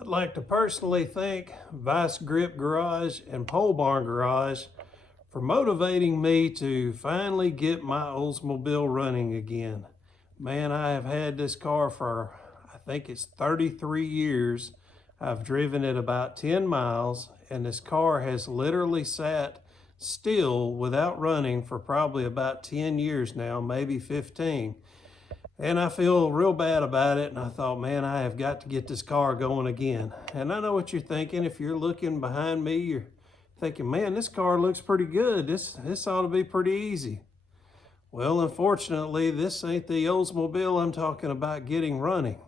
I'd like to personally thank Vice Grip Garage and Pole Barn Garage for motivating me to finally get my Oldsmobile running again. Man, I have had this car for, I think it's 33 years. I've driven it about 10 miles, and this car has literally sat still without running for probably about 10 years now, maybe 15. And I feel real bad about it, and I thought, man, I have got to get this car going again. And I know what you're thinking. If you're looking behind me, you're thinking, man, this car looks pretty good. This ought to be pretty easy. Well, unfortunately, this ain't the Oldsmobile I'm talking about getting running.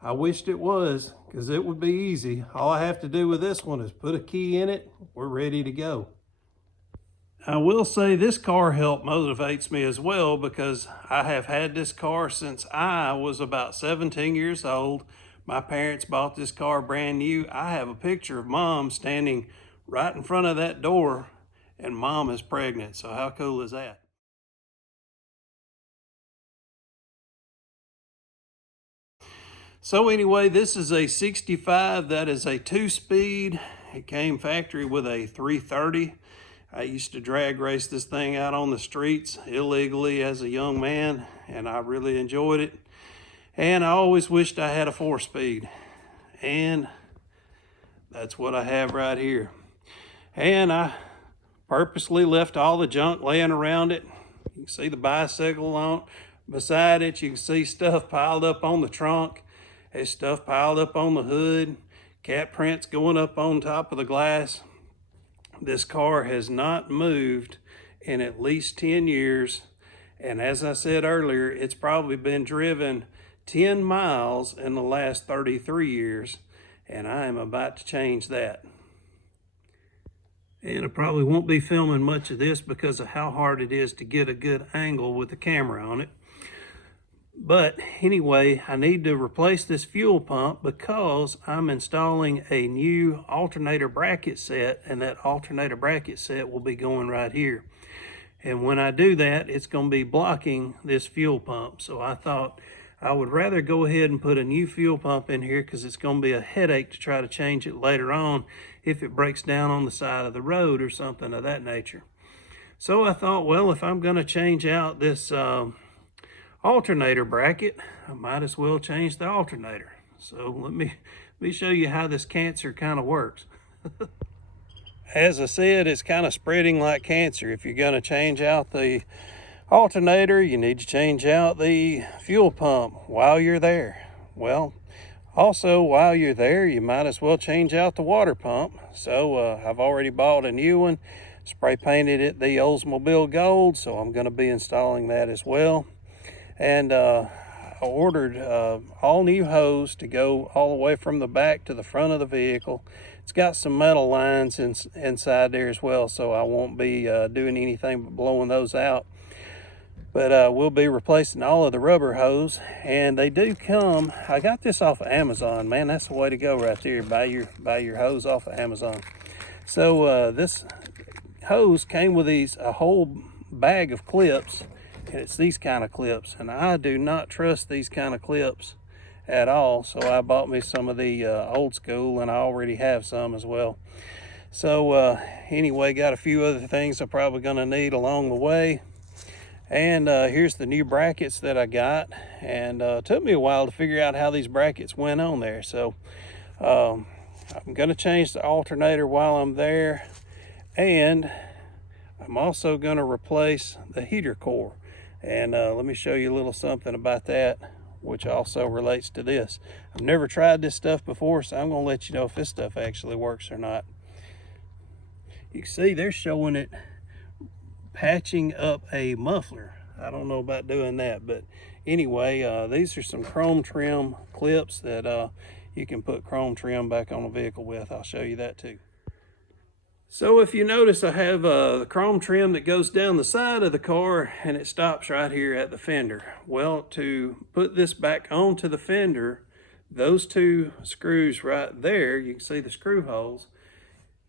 I wished it was, because it would be easy. All I have to do with this one is put a key in it. We're ready to go. I will say this car help motivates me as well, because I have had this car since I was about 17 years old. My parents bought this car brand new. I have a picture of Mom standing right in front of that door, and Mom is pregnant. So how cool is that? So anyway, this is a 65. That is a 2-speed. It came factory with a 330. I used to drag race this thing out on the streets illegally as a young man, and I really enjoyed it. And I always wished I had a 4-speed. And that's what I have right here. And I purposely left all the junk laying around it. You can see the bicycle on beside it. You can see stuff piled up on the trunk. There's stuff piled up on the hood. Cat prints going up on top of the glass. This car has not moved in at least 10 years. And as I said earlier, it's probably been driven 10 miles in the last 33 years. And I am about to change that. And I probably won't be filming much of this because of how hard it is to get a good angle with the camera on it. But anyway, I need to replace this fuel pump because I'm installing a new alternator bracket set, and that alternator bracket set will be going right here. And when I do that, it's going to be blocking this fuel pump. So I thought I would rather go ahead and put a new fuel pump in here, because it's going to be a headache to try to change it later on if it breaks down on the side of the road or something of that nature. So I thought, well, if I'm going to change out this alternator bracket, I might as well change the alternator. So let me show you how this cancer kind of works. As I said, it's kind of spreading like cancer. If you're going to change out the alternator, you need to change out the fuel pump while you're there. Well, also while you're there, you might as well change out the water pump. So I've already bought a new one, spray painted it the Oldsmobile Gold, so I'm going to be installing that as well. And I ordered all new hose to go all the way from the back to the front of the vehicle. It's got some metal lines inside there as well, so I won't be doing anything but blowing those out. But we'll be replacing all of the rubber hose, and they do come. I got this off of Amazon. Man, that's the way to go right there. Buy your hose off of Amazon. So this hose came with a whole bag of clips. And it's these kind of clips, and I do not trust these kind of clips at all. So I bought me some of the old school, and I already have some as well. So anyway, got a few other things I'm probably going to need along the way. And here's the new brackets that I got, and it took me a while to figure out how these brackets went on there. So I'm going to change the alternator while I'm there, and I'm also going to replace the heater core. And let me show you a little something about that, which also relates to this. I've never tried this stuff before, so I'm going to let you know if this stuff actually works or not. You can see they're showing it patching up a muffler. I don't know about doing that, but anyway, these are some chrome trim clips that you can put chrome trim back on a vehicle with. I'll show you that too. So if you notice, I have the chrome trim that goes down the side of the car, and it stops right here at the fender. Well, to put this back onto the fender, those two screws right there, you can see the screw holes.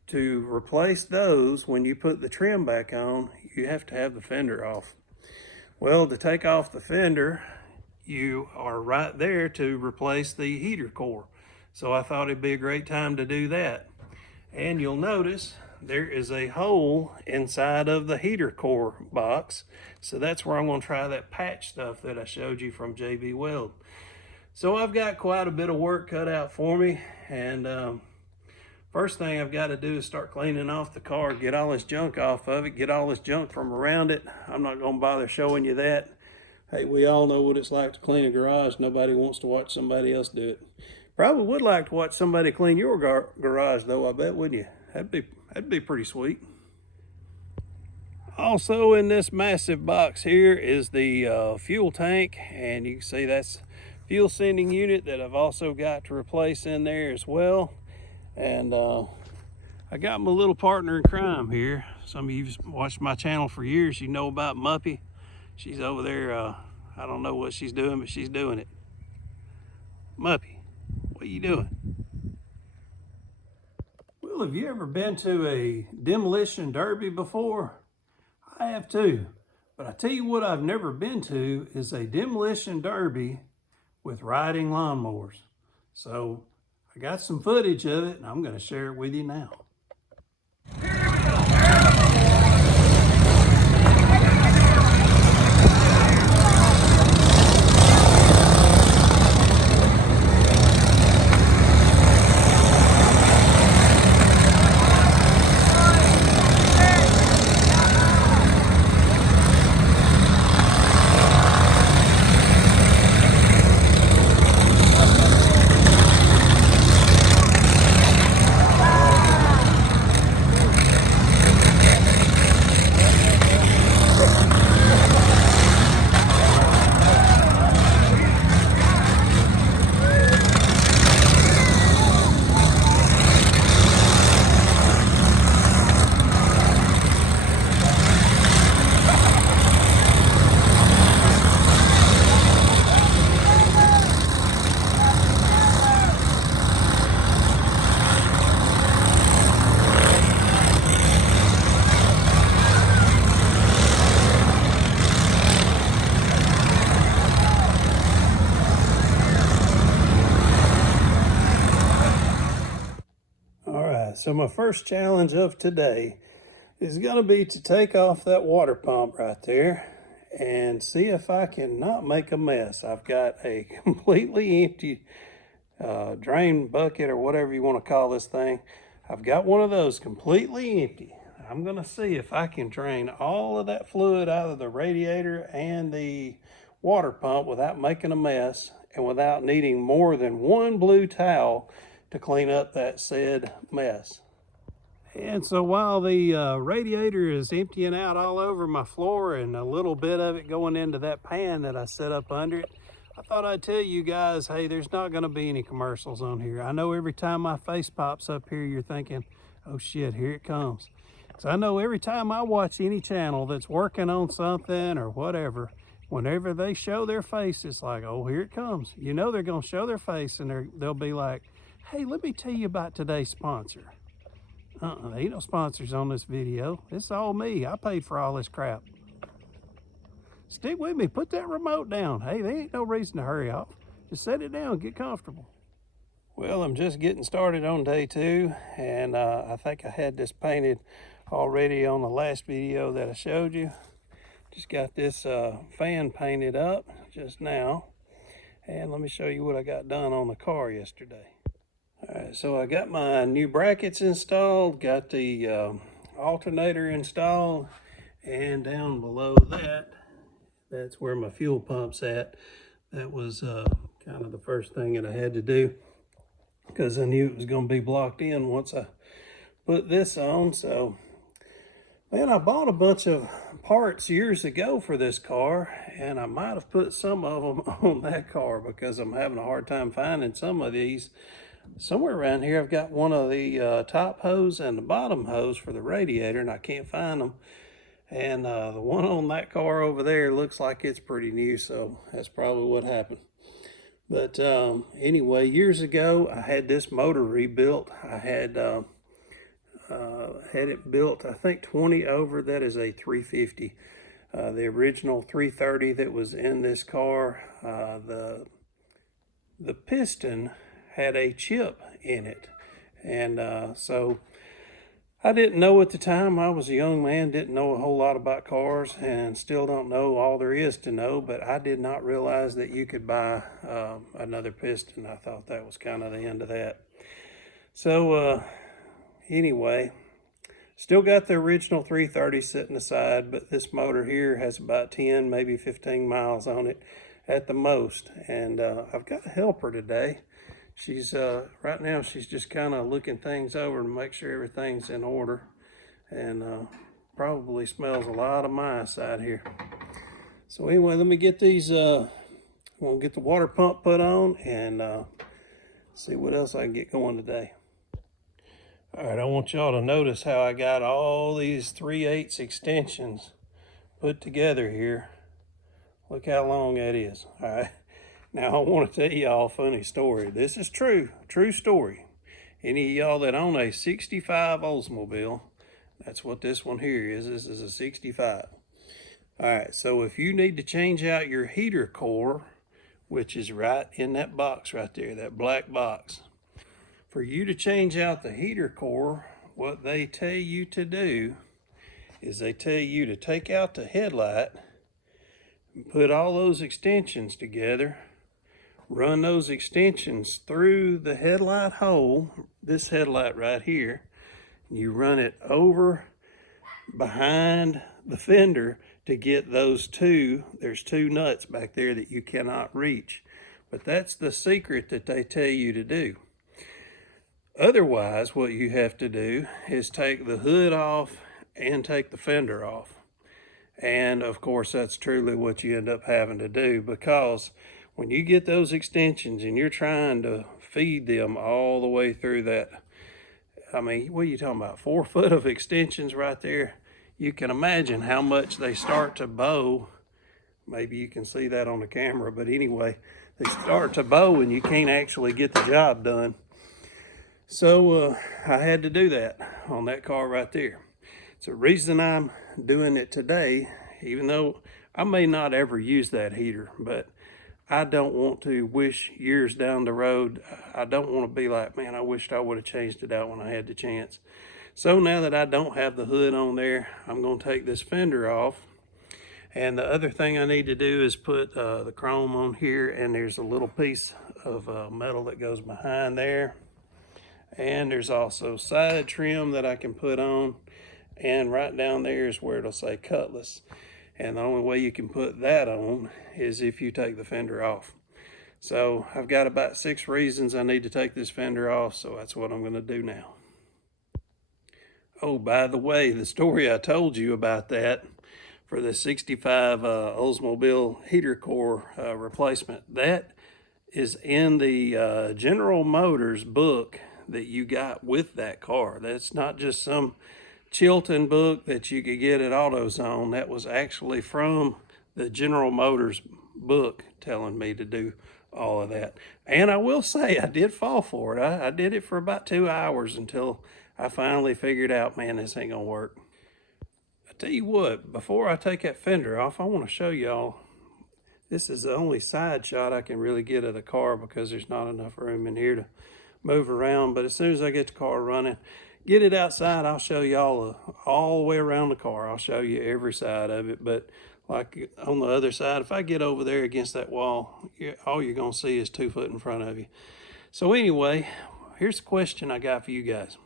To replace those, when you put the trim back on, you have to have the fender off. Well, to take off the fender, you are right there to replace the heater core. So I thought it'd be a great time to do that. And you'll notice there is a hole inside of the heater core box. So that's where I'm going to try that patch stuff that I showed you from JB Weld. So I've got quite a bit of work cut out for me. And first thing I've got to do is start cleaning off the car, get all this junk off of it, get all this junk from around it. I'm not going to bother showing you that. Hey, we all know what it's like to clean a garage. Nobody wants to watch somebody else do it. Probably would like to watch somebody clean your garage though, I bet, wouldn't you? That'd be pretty sweet. Also in this massive box here is the fuel tank, and you can see that's fuel sending unit that I've also got to replace in there as well. And I got my little partner in crime here. Some of you've watched my channel for years, you know about Muppy. She's over there, I don't know what she's doing, but she's doing it. Muppy, what are you doing? Well, have you ever been to a demolition derby before? I have too. But I tell you what I've never been to is a demolition derby with riding lawnmowers. So I got some footage of it and I'm going to share it with you now. So my first challenge of today is going to be to take off that water pump right there and see if I can not make a mess. I've got a completely empty drain bucket or whatever you want to call this thing. I've got one of those completely empty. I'm going to see if I can drain all of that fluid out of the radiator and the water pump without making a mess and without needing more than one blue towel to clean up that said mess. And so while the radiator is emptying out all over my floor and a little bit of it going into that pan that I set up under it, I thought I'd tell you guys, hey, there's not going to be any commercials on here. I know every time my face pops up here, you're thinking, oh shit, here it comes. So I know every time I watch any channel that's working on something or whatever, whenever they show their face, it's like, oh, here it comes. You know they're going to show their face and they'll be like, hey, let me tell you about today's sponsor. There ain't no sponsors on this video. It's all me. I paid for all this crap. Stick with me. Put that remote down. Hey, there ain't no reason to hurry off. Just set it down. Get comfortable. Well, I'm just getting started on day 2, and I think I had this painted already on the last video that I showed you. Just got this fan painted up just now. And let me show you what I got done on the car yesterday. All right, so I got my new brackets installed, got the alternator installed, and down below that, that's where my fuel pump's at. That was kind of the first thing that I had to do because I knew it was going to be blocked in once I put this on. So, man, I bought a bunch of parts years ago for this car, and I might have put some of them on that car because I'm having a hard time finding some of these. Somewhere around here, I've got one of the top hose and the bottom hose for the radiator, and I can't find them. And the one on that car over there looks like it's pretty new, so that's probably what happened. But anyway, years ago, I had this motor rebuilt. I had it built, I think, 20 over. That is a 350. The original 330 that was in this car, the piston had a chip in it. And so I didn't know at the time. I was a young man, didn't know a whole lot about cars, and still don't know all there is to know, but I did not realize that you could buy another piston. I thought that was kind of the end of that. So anyway, still got the original 330 sitting aside, but this motor here has about 10, maybe 15 miles on it at the most. And I've got a helper today. She's right now she's just kind of looking things over to make sure everything's in order, and probably smells a lot of mice out here. So anyway, let me get these we'll get the water pump put on and see what else I can get going today. All right, I want y'all to notice how I got all these 3/8 extensions put together here. Look how long that is. All right. Now, I want to tell y'all a funny story. This is true story. Any of y'all that own a 65 Oldsmobile, that's what this one here is. This is a 65. All right, so if you need to change out your heater core, which is right in that box right there, that black box, for you to change out the heater core, what they tell you to do is they tell you to take out the headlight and put all those extensions together. Run those extensions through the headlight hole, this headlight right here. You run it over behind the fender to get those two. There's two nuts back there that you cannot reach. But that's the secret that they tell you to do. Otherwise, what you have to do is take the hood off and take the fender off. And of course, that's truly what you end up having to do, because when you get those extensions and you're trying to feed them all the way through that, I mean, what are you talking about? 4 foot of extensions right there. You can imagine how much they start to bow. Maybe you can see that on the camera, but anyway, they start to bow and you can't actually get the job done. So I had to do that on that car right there. So the reason I'm doing it today, even though I may not ever use that heater, but I don't want to wish years down the road, I don't want to be like, man, I wished I would have changed it out when I had the chance. So now that I don't have the hood on there, I'm going to take this fender off. And the other thing I need to do is put the chrome on here, and there's a little piece of metal that goes behind there. And there's also side trim that I can put on. And right down there is where it'll say Cutlass. And the only way you can put that on is if you take the fender off. So I've got about 6 reasons I need to take this fender off, so that's what I'm going to do now. Oh, by the way, the story I told you about that for the 65 Oldsmobile heater core replacement, that is in the General Motors book that you got with that car. That's not just some Chilton book that you could get at AutoZone. That was actually from the General Motors book telling me to do all of that. And I will say I did fall for it. I did it for about 2 hours until I finally figured out, man, this ain't gonna work. I tell you what, before I take that fender off, I want to show y'all. This is the only side shot I can really get of the car because there's not enough room in here to move around. But as soon as I get the car running, get it outside, I'll show y'all all the way around the car. I'll show you every side of it. But like on the other side, if I get over there against that wall, all you're going to see is 2 foot in front of you. So anyway, here's the question I got for you guys.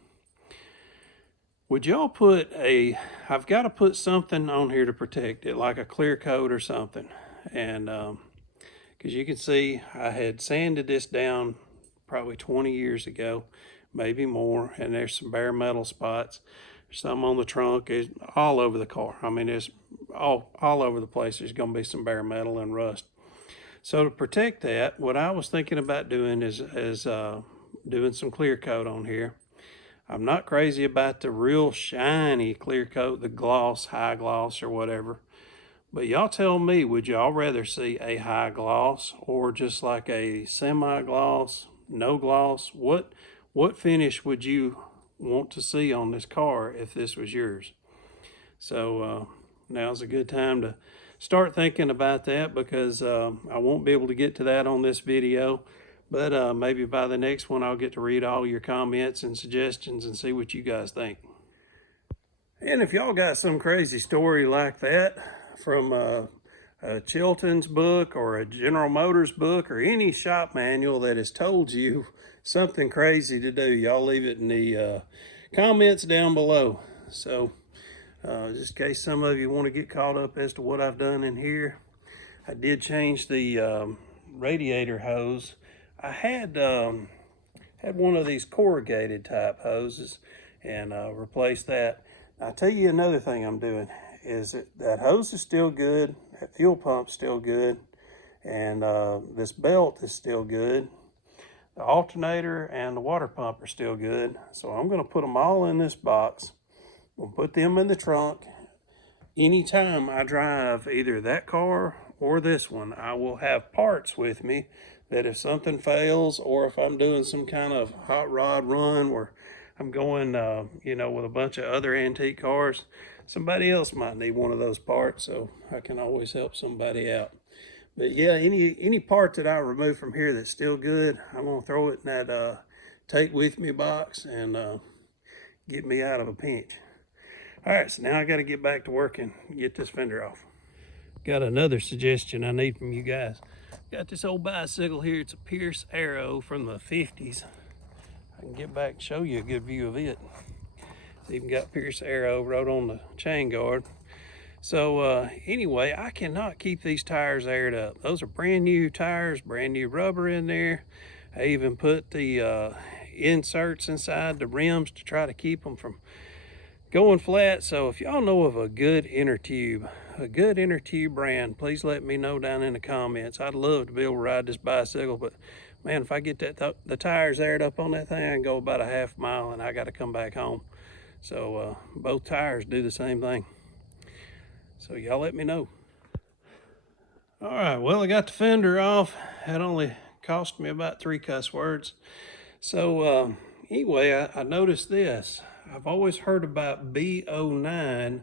Would y'all put I've got to put something on here to protect it, like a clear coat or something. And because you can see I had sanded this down probably 20 years ago, maybe more, and there's some bare metal spots. There's some on the trunk, it's all over the car. I mean, it's all over the place. There's going to be some bare metal and rust. So to protect that, what I was thinking about doing is doing some clear coat on here. I'm not crazy about the real shiny clear coat, the gloss, high gloss or whatever. But y'all tell me, would y'all rather see a high gloss or just like a semi-gloss, no gloss? What finish would you want to see on this car if this was yours? So now's a good time to start thinking about that, because I won't be able to get to that on this video. But maybe by the next one, I'll get to read all your comments and suggestions and see what you guys think. And if y'all got some crazy story like that from a Chilton's book or a General Motors book or any shop manual that has told you something crazy to do, y'all leave it in the comments down below. So just in case some of you want to get caught up as to what I've done in here, I did change the radiator hose. I had one of these corrugated type hoses and replaced that. I'll tell you another thing I'm doing is that hose is still good, that fuel pump's still good, and this belt is still good. The alternator and the water pump are still good. So I'm gonna put them all in this box. I'm gonna put them in the trunk. Anytime I drive either that car or this one, I will have parts with me that if something fails or if I'm doing some kind of hot rod run where I'm going, with a bunch of other antique cars, somebody else might need one of those parts, so I can always help somebody out. But yeah, any part that I remove from here that's still good, I'm gonna throw it in that take with me box and get me out of a pinch. All right, so now I got to get back to work and get this fender off. Got another suggestion I need from you guys. Got this old bicycle here. It's a Pierce Arrow from the 50s. I can get back and show you a good view of it. It's even got Pierce Arrow wrote on the chain guard. So anyway, I cannot keep these tires aired up. Those are brand new tires, brand new rubber in there. I even put the inserts inside the rims to try to keep them from going flat. So if y'all know of a good inner tube brand, please let me know down in the comments. I'd love to be able to ride this bicycle, but man, if I get the tires aired up on that thing, I can go about a half mile and I got to come back home. So both tires do the same thing. So y'all let me know. All right, well, I got the fender off. That only cost me about 3 cuss words. So anyway, I noticed this. I've always heard about B09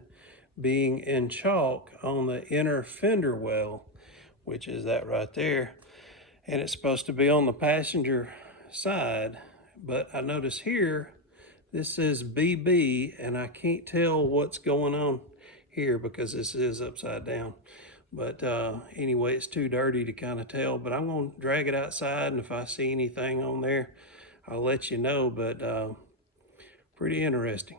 being in chalk on the inner fender well, which is that right there. And it's supposed to be on the passenger side. But I notice here, this says BB, and I can't tell what's going on here because this is upside down. But anyway, it's too dirty to kind of tell. But I'm going to drag it outside, and if I see anything on there, I'll let you know. But pretty interesting.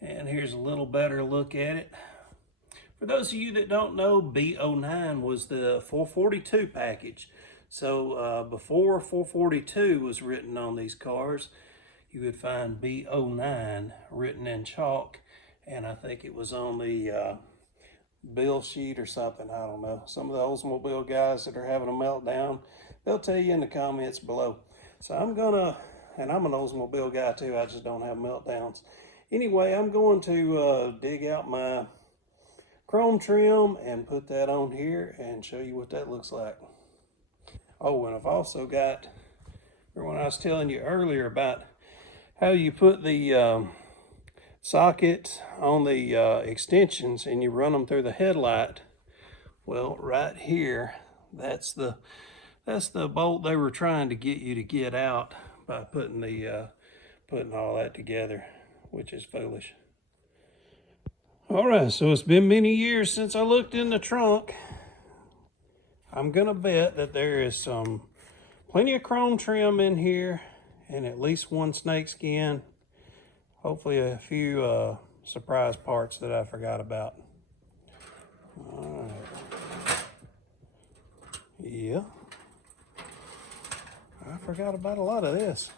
And here's a little better look at it. For those of you that don't know, B09 was the 442 package. So before 442 was written on these cars, you would find B09 written in chalk. And I think it was on the bill sheet or something, I don't know. Some of the Oldsmobile guys that are having a meltdown, they'll tell you in the comments below. So I'm gonna, and I'm an Oldsmobile guy too, I just don't have meltdowns. Anyway, I'm going to dig out my chrome trim and put that on here and show you what that looks like. Oh, and I've also got, remember when I was telling you earlier about how you put the sockets on the extensions and you run them through the headlight? Well, right here, that's the bolt they were trying to get you to get out by putting the putting all that together, which is foolish. All right, so it's been many years since I looked in the trunk. I'm gonna bet that there is plenty of chrome trim in here and at least one snakeskin. Hopefully a few surprise parts that I forgot about. All right. Yeah. I forgot about a lot of this.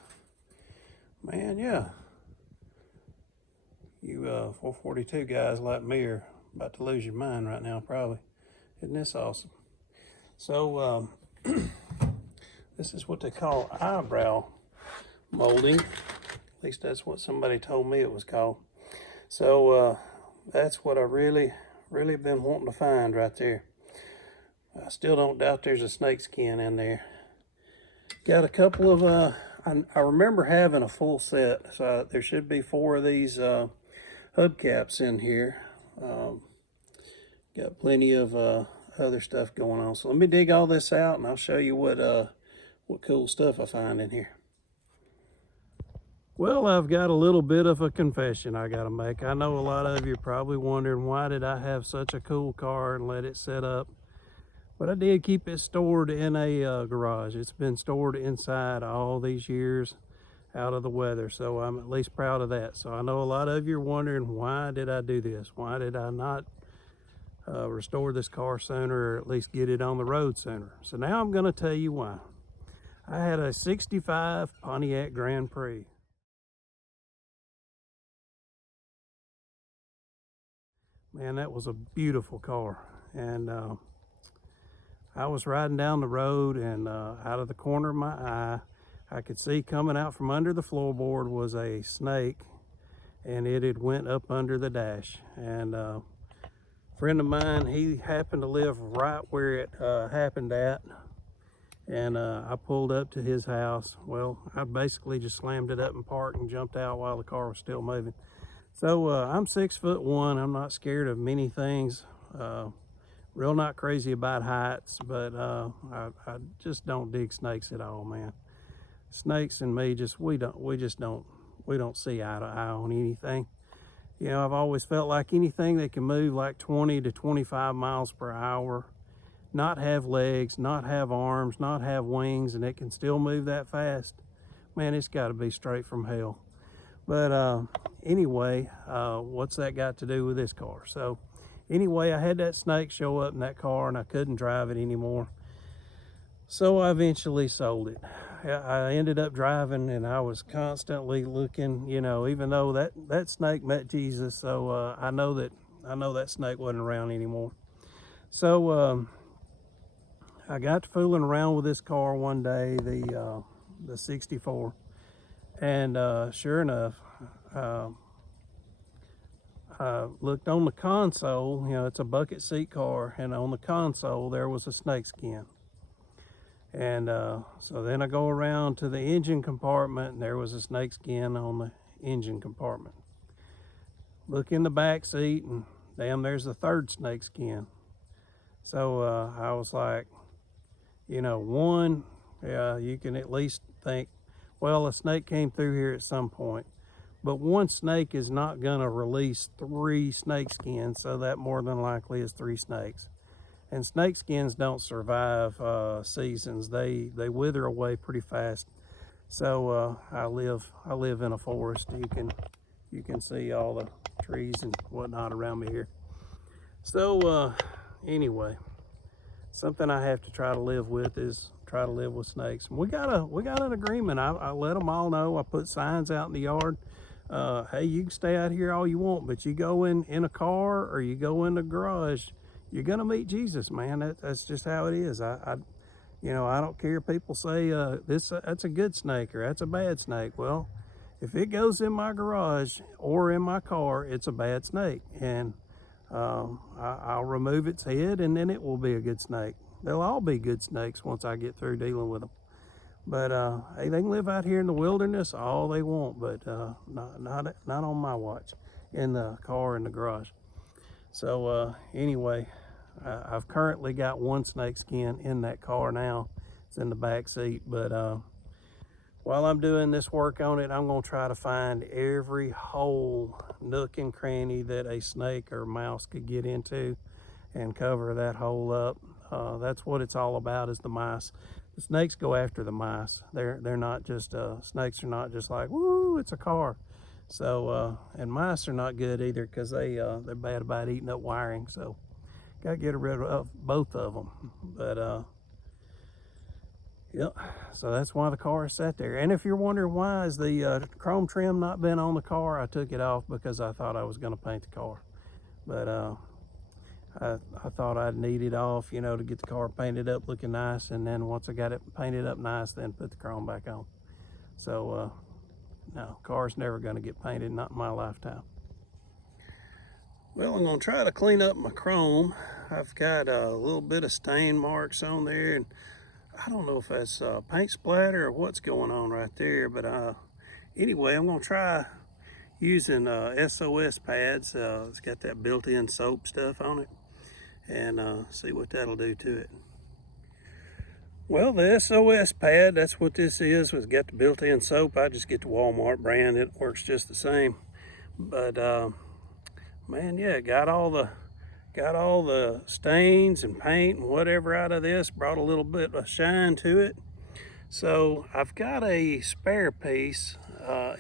Man, yeah. You 442 guys like me are about to lose your mind right now, probably. Isn't this awesome? So this is what they call eyebrow molding. At least that's what somebody told me it was called. So that's what I really been wanting to find right there. I still don't doubt there's a snakeskin in there. Got a couple of, I remember having a full set, so there should be 4 of these hubcaps in here. Got plenty of other stuff going on. So let me dig all this out and I'll show you what cool stuff I find in here. Well, I've got a little bit of a confession I got to make. I know a lot of you are probably wondering, why did I have such a cool car and let it set up? But I did keep it stored in a garage. It's been stored inside all these years out of the weather, so I'm at least proud of that. So I know a lot of you are wondering, why did I do this? Why did I not restore this car sooner, or at least get it on the road sooner? So now I'm going to tell you why. I had a 65 Pontiac Grand Prix. Man, that was a beautiful car. And I was riding down the road, and out of the corner of my eye, I could see coming out from under the floorboard was a snake, and it had went up under the dash. And a friend of mine, he happened to live right where it happened at. And I pulled up to his house. Well, I basically just slammed it up and parked and jumped out while the car was still moving. So I'm 6'1". I'm not scared of many things. Real not crazy about heights, but I just don't dig snakes at all, man. Snakes and me, we don't see eye to eye on anything. You know, I've always felt like anything that can move like 20 to 25 miles per hour, not have legs, not have arms, not have wings, and it can still move that fast, man, it's got to be straight from hell. But anyway, what's that got to do with this car? So anyway, I had that snake show up in that car and I couldn't drive it anymore. So I eventually sold it. I ended up driving, and I was constantly looking, you know, even though that snake met Jesus. So I know that snake wasn't around anymore. So I got to fooling around with this car one day, the 64. And sure enough, I looked on the console. You know, it's a bucket seat car, and on the console there was a snake skin. And so then I go around to the engine compartment, and there was a snake skin on the engine compartment. Look in the back seat, and damn, there's the third snake skin. So I was like, you know, one, yeah, you can at least think, well, a snake came through here at some point. But one snake is not going to release 3 snake skins, so that more than likely is 3 snakes. And snake skins don't survive seasons. They wither away pretty fast. So I live in a forest. You can see all the trees and whatnot around me here. So anyway, something I have to try to live with is try to live with snakes. We got an agreement. I let them all know. I put signs out in the yard. Hey, you can stay out here all you want, but you go in a car or you go in the garage, you're gonna meet Jesus, man. That's just how it is. You know, I don't care. People say that's a good snake or that's a bad snake. Well, if it goes in my garage or in my car, it's a bad snake, and I'll remove its head, and then it will be a good snake. They'll all be good snakes once I get through dealing with them. But hey, they can live out here in the wilderness all they want, but not on my watch, in the car in the garage. So anyway, I've currently got 1 snake skin in that car now. It's in the back seat, but while I'm doing this work on it, I'm going to try to find every hole, nook and cranny that a snake or mouse could get into and cover that hole up. That's what it's all about, is the mice. The snakes go after the mice. They're not just, snakes are not just like, woo, it's a car. So, and mice are not good either, because they're bad about eating up wiring. So got to get rid of both of them. But yep, so that's why the car is sat there. And if you're wondering why is the chrome trim not been on the car, I took it off because I thought I was going to paint the car. But I thought I'd need it off, you know, to get the car painted up looking nice, and then once I got it painted up nice, then put the chrome back on. So no, car's never going to get painted, not in my lifetime. Well, I'm going to try to clean up my chrome. I've got a little bit of stain marks on there, and I don't know if that's paint splatter or what's going on right there, but anyway, I'm going to try using SOS pads. It's got that built-in soap stuff on it, and see what that'll do to it. Well, the SOS pad, that's what this is. It's got the built-in soap. I just get the Walmart brand. It works just the same. But man, yeah, got all the stains and paint and whatever out of this. Brought a little bit of shine to it. So I've got a spare piece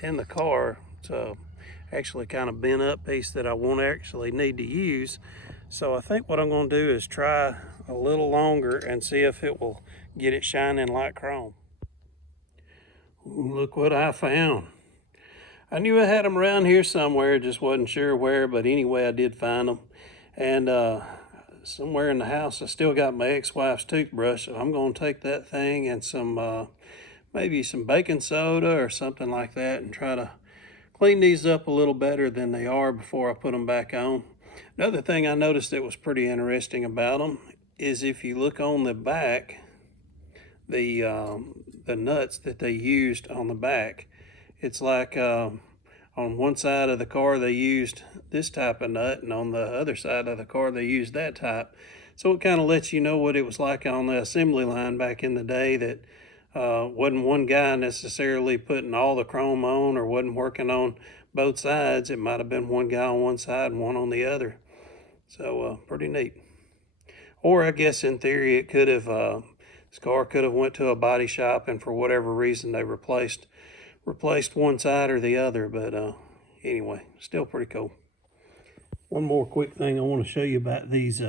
in the car. It's actually kind of bent up piece that I won't actually need to use. So I think what I'm going to do is try a little longer and see if it will get it shining like chrome. Ooh, look what I found. I knew I had them around here somewhere, just wasn't sure where, but anyway, I did find them. And somewhere in the house, I still got my ex-wife's toothbrush, so I'm going to take that thing and some maybe some baking soda or something like that and try to clean these up a little better than they are before I put them back on. Another thing I noticed that was pretty interesting about them is if you look on the back, the nuts that they used on the back, it's like on one side of the car they used this type of nut, and on the other side of the car they used that type. So it kind of lets you know what it was like on the assembly line back in the day, that wasn't one guy necessarily putting all the chrome on or wasn't working on both sides. It might have been one guy on one side and one on the other. So pretty neat. Or I guess in theory it could have, this car could have went to a body shop and for whatever reason they replaced one side or the other. But anyway, still pretty cool. One more quick thing I want to show you about these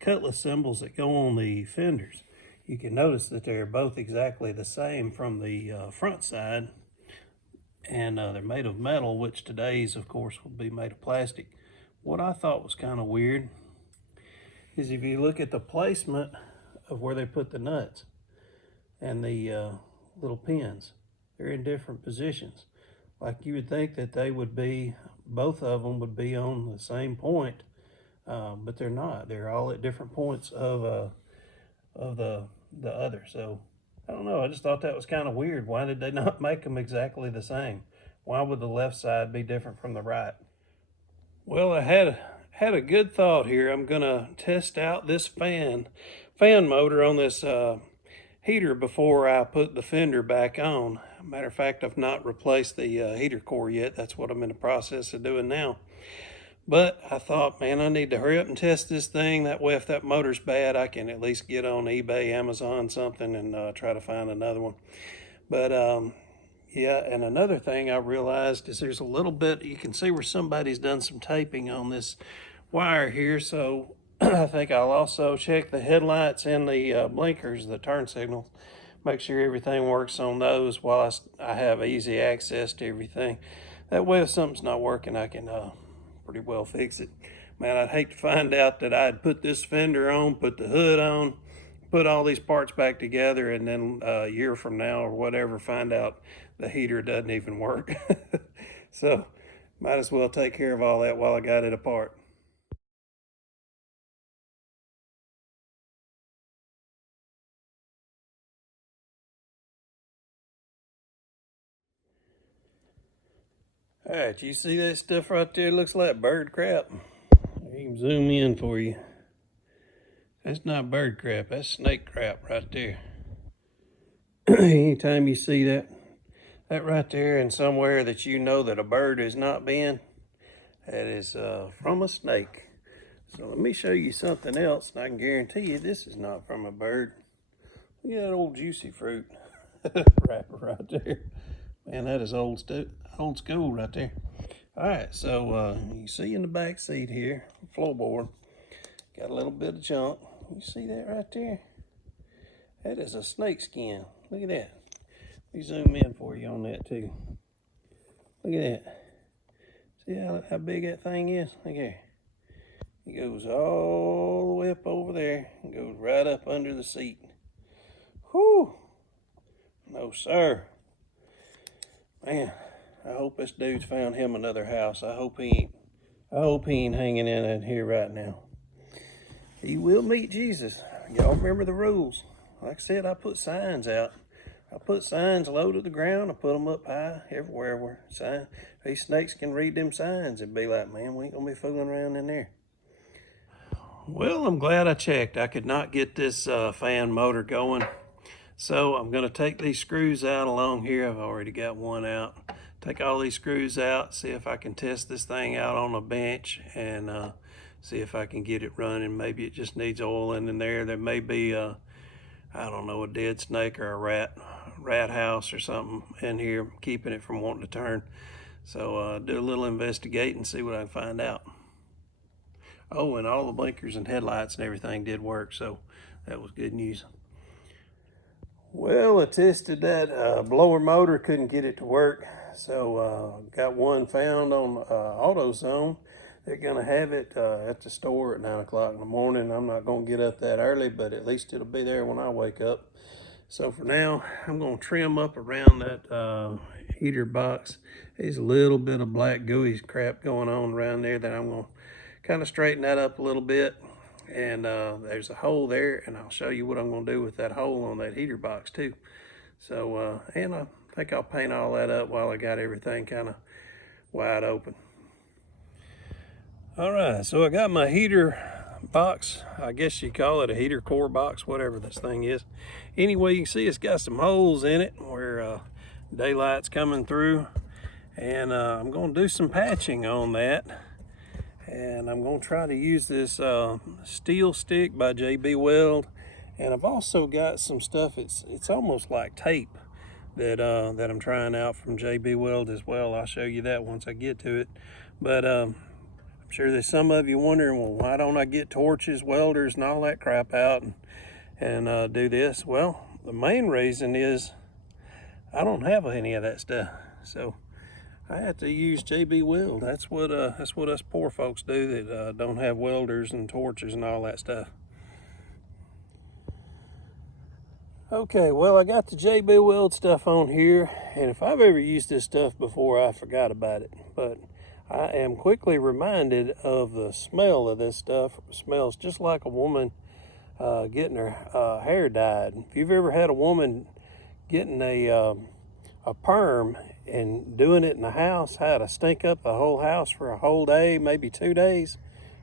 cutlass symbols that go on the fenders. You can notice that they're both exactly the same from the front side, and they're made of metal, which today's of course will be made of plastic. What I thought was kind of weird is if you look at the placement of where they put the nuts and the little pins, they're in different positions. Like you would think that they would be, both of them would be on the same point, but they're not. They're all at different points of the other. So I don't know, I just thought that was kind of weird. Why did they not make them exactly the same? Why would the left side be different from the right? Well, I had a good thought here. I'm gonna test out this fan motor on this heater before I put the fender back on. Matter of fact, I've not replaced the heater core yet. That's what I'm in the process of doing now. But I thought, man, I need to hurry up and test this thing. That way, if that motor's bad, I can at least get on eBay, Amazon, something, and try to find another one. But yeah, and another thing I realized is there's a little bit, you can see where somebody's done some taping on this wire here. So I think I'll also check the headlights and the blinkers, the turn signals, make sure everything works on those while I have easy access to everything. That way, if something's not working, I can pretty well fix it. Man, I'd hate to find out that I'd put this fender on, put the hood on, put all these parts back together, and then a year from now or whatever, find out the heater doesn't even work. So might as well take care of all that while I got it apart. All right, you see that stuff right there? Looks like bird crap. You can zoom in for you. That's not bird crap, that's snake crap right there. Anytime you see that right there and somewhere that you know that a bird is not being, that is from a snake. So let me show you something else, and I can guarantee you this is not from a bird. Look at that old juicy fruit wrapper right there. Man, that is old school right there. All right, so you see in the back seat here, floorboard, got a little bit of junk. You see that right there? That is a snake skin. Look at that. Let me zoom in for you on that too. Look at that. See how big that thing is? Look here. It goes all the way up over there and goes right up under the seat. Whew. No, sir. Man, I hope this dude's found him another house. I hope he ain't hanging in here right now. He will meet Jesus. Y'all remember the rules. Like I said, I put signs out. I put signs low to the ground. I put them up high everywhere where these snakes can read them signs. It'd be like, man, we ain't gonna be fooling around in there. Well, I'm glad I checked. I could not get this fan motor going. So I'm going to take these screws out along here. I've already got one out. Take all these screws out, see if I can test this thing out on a bench and see if I can get it running. Maybe it just needs oiling in there. There may be I don't know, a dead snake or a rat house or something in here keeping it from wanting to turn. So do a little investigating and see what I can find out. Oh, and all the blinkers and headlights and everything did work, so that was good news. Well, I tested that blower motor, couldn't get it to work, so got one found on AutoZone. They're gonna have it at the store at 9 o'clock in the morning. I'm not gonna get up that early, but at least it'll be there when I wake up. So for now, I'm gonna trim up around that heater box. There's a little bit of black gooey crap going on around there that I'm gonna kind of straighten that up a little bit. And there's a hole there, and I'll show you what I'm going to do with that hole on that heater box too. So and I think I'll paint all that up while I got everything kind of wide open. All right, so I got my heater box. I guess you call it a heater core box, whatever this thing is. Anyway, you can see it's got some holes in it where daylight's coming through, and I'm going to do some patching on that. And I'm going to try to use this steel stick by JB Weld, and I've also got some stuff. It's almost like tape that I'm trying out from JB Weld as well. I'll show you that once I get to it. But I'm sure there's some of you wondering, well, why don't I get torches, welders, and all that crap out and do this? Well, the main reason is I don't have any of that stuff, so I have to use JB Weld. That's what us poor folks do that don't have welders and torches and all that stuff. Okay, well, I got the JB Weld stuff on here, and if I've ever used this stuff before, I forgot about it. But I am quickly reminded of the smell of this stuff. It smells just like a woman getting her hair dyed. If you've ever had a woman getting a perm and doing it in the house, how to stink up the whole house for a whole day, maybe 2 days.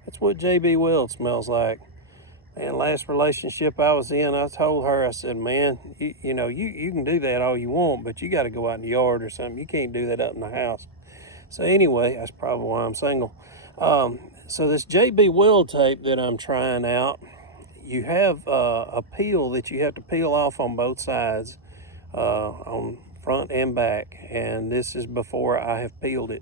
That's what JB Weld smells like. And last relationship I was in, I told her, I said, man, you know, you can do that all you want, but you got to go out in the yard or something. You can't do that up in the house. So anyway, that's probably why I'm single. So this JB Weld tape that I'm trying out, you have a peel that you have to peel off on both sides, on front and back, and this is before I have peeled it,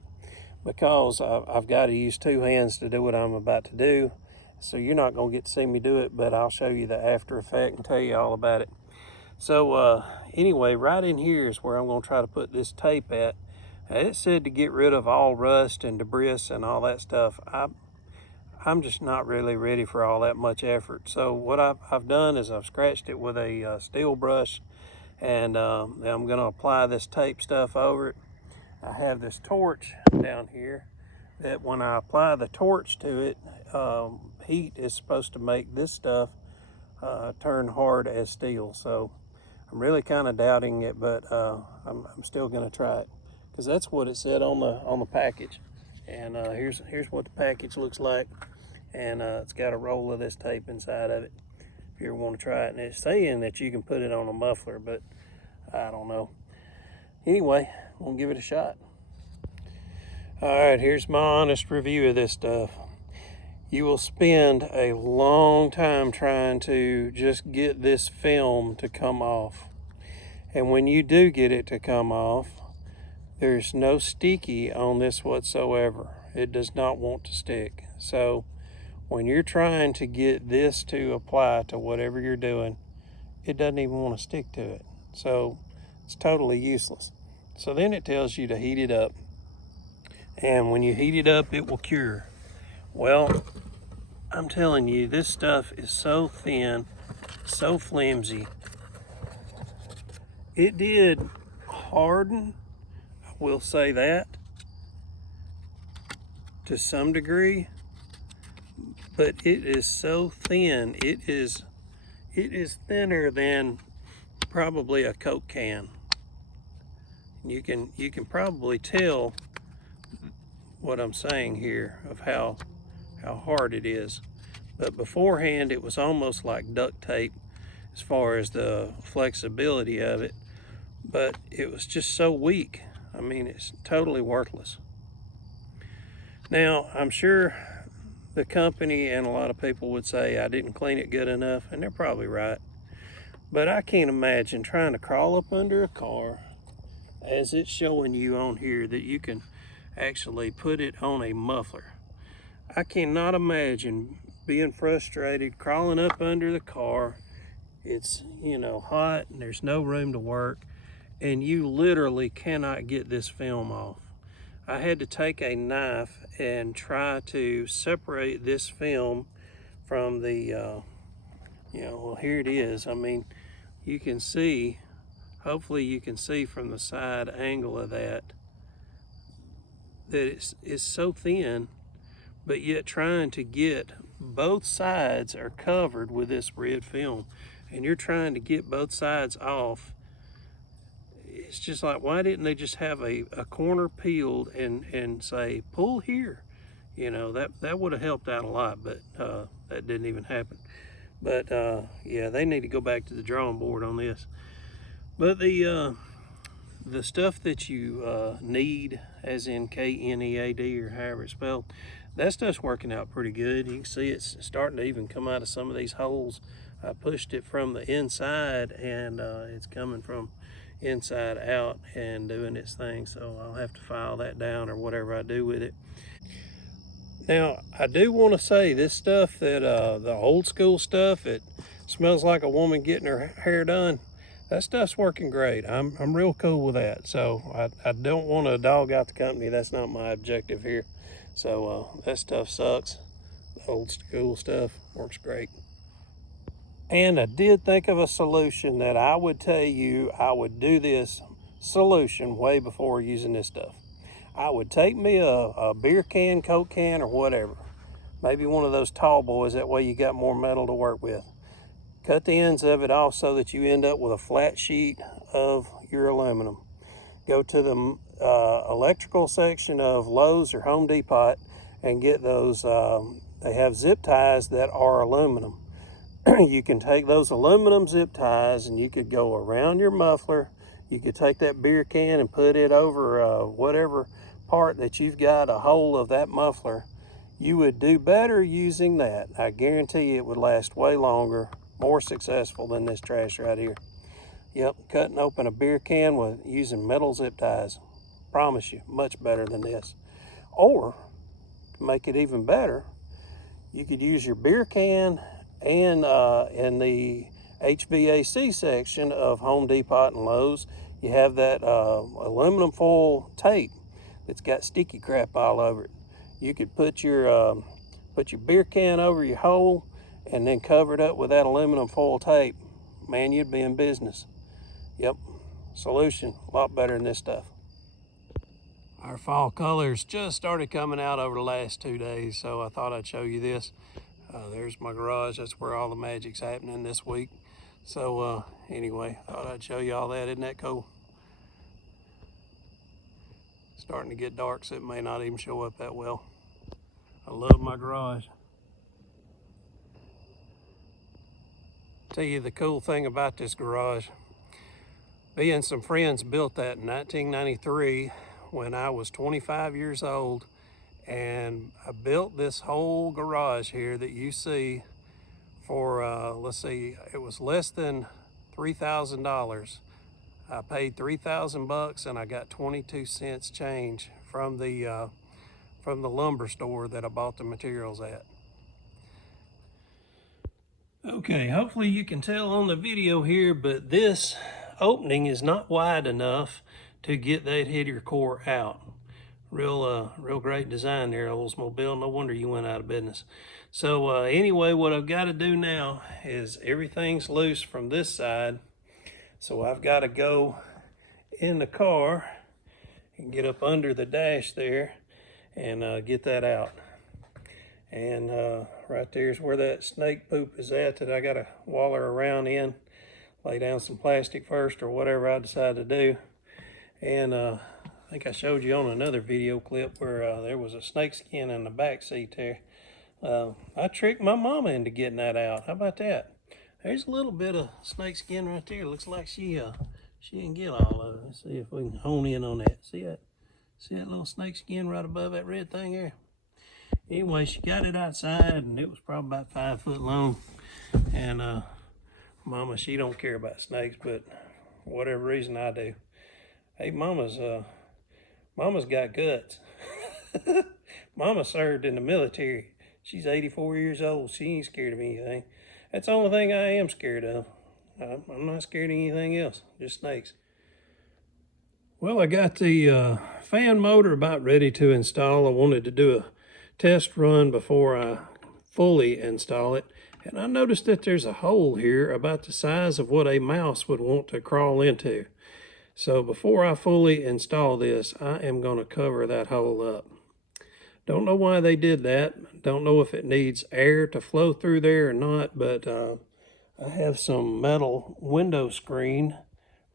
because I've got to use 2 hands to do what I'm about to do. So you're not going to get to see me do it, but I'll show you the after effect and tell you all about it. So anyway, right in here is where I'm going to try to put this tape at. It said to get rid of all rust and debris and all that stuff. I'm just not really ready for all that much effort. So what I've done is I've scratched it with a steel brush, and I'm going to apply this tape stuff over it. I have this torch down here that when I apply the torch to it, heat is supposed to make this stuff turn hard as steel. So I'm really kind of doubting it, but I'm still going to try it, because that's what it said on the package. And here's what the package looks like, and it's got a roll of this tape inside of it if you ever want to try it. And it's saying that you can put it on a muffler, but I don't know. Anyway, we'll give it a shot. All right, here's my honest review of this stuff. You will spend a long time trying to just get this film to come off. And when you do get it to come off, there's no sticky on this whatsoever. It does not want to stick. So when you're trying to get this to apply to whatever you're doing, it doesn't even want to stick to it. So it's totally useless. So then it tells you to heat it up. And when you heat it up, it will cure. Well, I'm telling you, this stuff is so thin, so flimsy. It did harden, I will say that, to some degree, but it is so thin. It is thinner than probably a Coke can. You can probably tell what I'm saying here of how hard it is. but beforehand it was almost like duct tape as far as the flexibility of it, but it was just so weak. I mean, it's totally worthless. Now, I'm sure the company and a lot of people would say I didn't clean it good enough, and they're probably right. But I can't imagine trying to crawl up under a car, as it's showing you on here, that you can actually put it on a muffler. I cannot imagine being frustrated, crawling up under the car. It's, you know, hot and there's no room to work, and you literally cannot get this film off. I had to take a knife and try to separate this film from the, you know, well, here it is. I mean, you can see, hopefully you can see from the side angle of that it's so thin, but yet trying to get both sides are covered with this red film, and you're trying to get both sides off. It's just like, why didn't they just have a corner peeled and say, pull here? You know, that would have helped out a lot, but that didn't even happen. But yeah, they need to go back to the drawing board on this. But the stuff that you need, as in KNEAD or however it's spelled, that stuff's working out pretty good. You can see it's starting to even come out of some of these holes. I pushed it from the inside, and it's coming from inside out and doing its thing, so I'll have to file that down or whatever I do with it. Now, I do want to say this stuff that the old school stuff, it smells like a woman getting her hair done, that stuff's working great. I'm real cool with that. So I don't want to dog out the company. That's not my objective here. So that stuff sucks. The old school stuff works great. And I did think of a solution that I would tell you I would do this solution way before using this stuff. I would take me a beer can, Coke can, or whatever. Maybe one of those tall boys, that way you got more metal to work with. Cut the ends of it off so that you end up with a flat sheet of your aluminum. Go to the electrical section of Lowe's or Home Depot and get those, they have zip ties that are aluminum. You can take those aluminum zip ties and you could go around your muffler. You could take that beer can and put it over whatever part that you've got a hole of that muffler. You would do better using that. I guarantee you it would last way longer, more successful than this trash right here. Yep, cutting open a beer can with using metal zip ties. Promise you, much better than this. Or, to make it even better, you could use your beer can and in the HVAC section of Home Depot and Lowe's, you have that aluminum foil tape that's got sticky crap all over it. You could put your beer can over your hole and then cover it up with that aluminum foil tape. Man, you'd be in business. Yep, solution, a lot better than this stuff. Our fall colors just started coming out over the last 2 days, so I thought I'd show you this. There's my garage. That's where all the magic's happening this week. So anyway, thought I'd show you all that. Isn't that cool? Starting to get dark, so it may not even show up that well. I love my garage. Tell you the cool thing about this garage. Me and some friends built that in 1993 when I was 25 years old. And I built this whole garage here that you see for, let's see, it was less than $3,000. I paid $3,000 and I got 22 cents change from the lumber store that I bought the materials at. Okay, hopefully you can tell on the video here, but this opening is not wide enough to get that header core out. Real great design there, Oldsmobile. No wonder you went out of business. So anyway, what I've got to do now is everything's loose from this side. So I've got to go in the car and get up under the dash there and get that out. And right there's where that snake poop is at that I got to waller around in. Lay down some plastic first or whatever I decide to do. And I think I showed you on another video clip where there was a snake skin in the back seat there. I tricked my mama into getting that out. How about that? There's a little bit of snake skin right there. Looks like she didn't get all of it. Let's see if we can hone in on that. See that? See that little snake skin right above that red thing there? Anyway, she got it outside, and it was probably about 5 foot long. And Mama, she don't care about snakes, but for whatever reason I do. Hey, Mama's got guts. Mama served in the military. She's 84 years old. She ain't scared of anything. That's the only thing I am scared of. I'm not scared of anything else, just snakes. Well, I got the fan motor about ready to install. I wanted to do a test run before I fully install it. And I noticed that there's a hole here about the size of what a mouse would want to crawl into. So before I fully install this, I am going to cover that hole up. Don't know why they did that. Don't know if it needs air to flow through there or not, but I have some metal window screen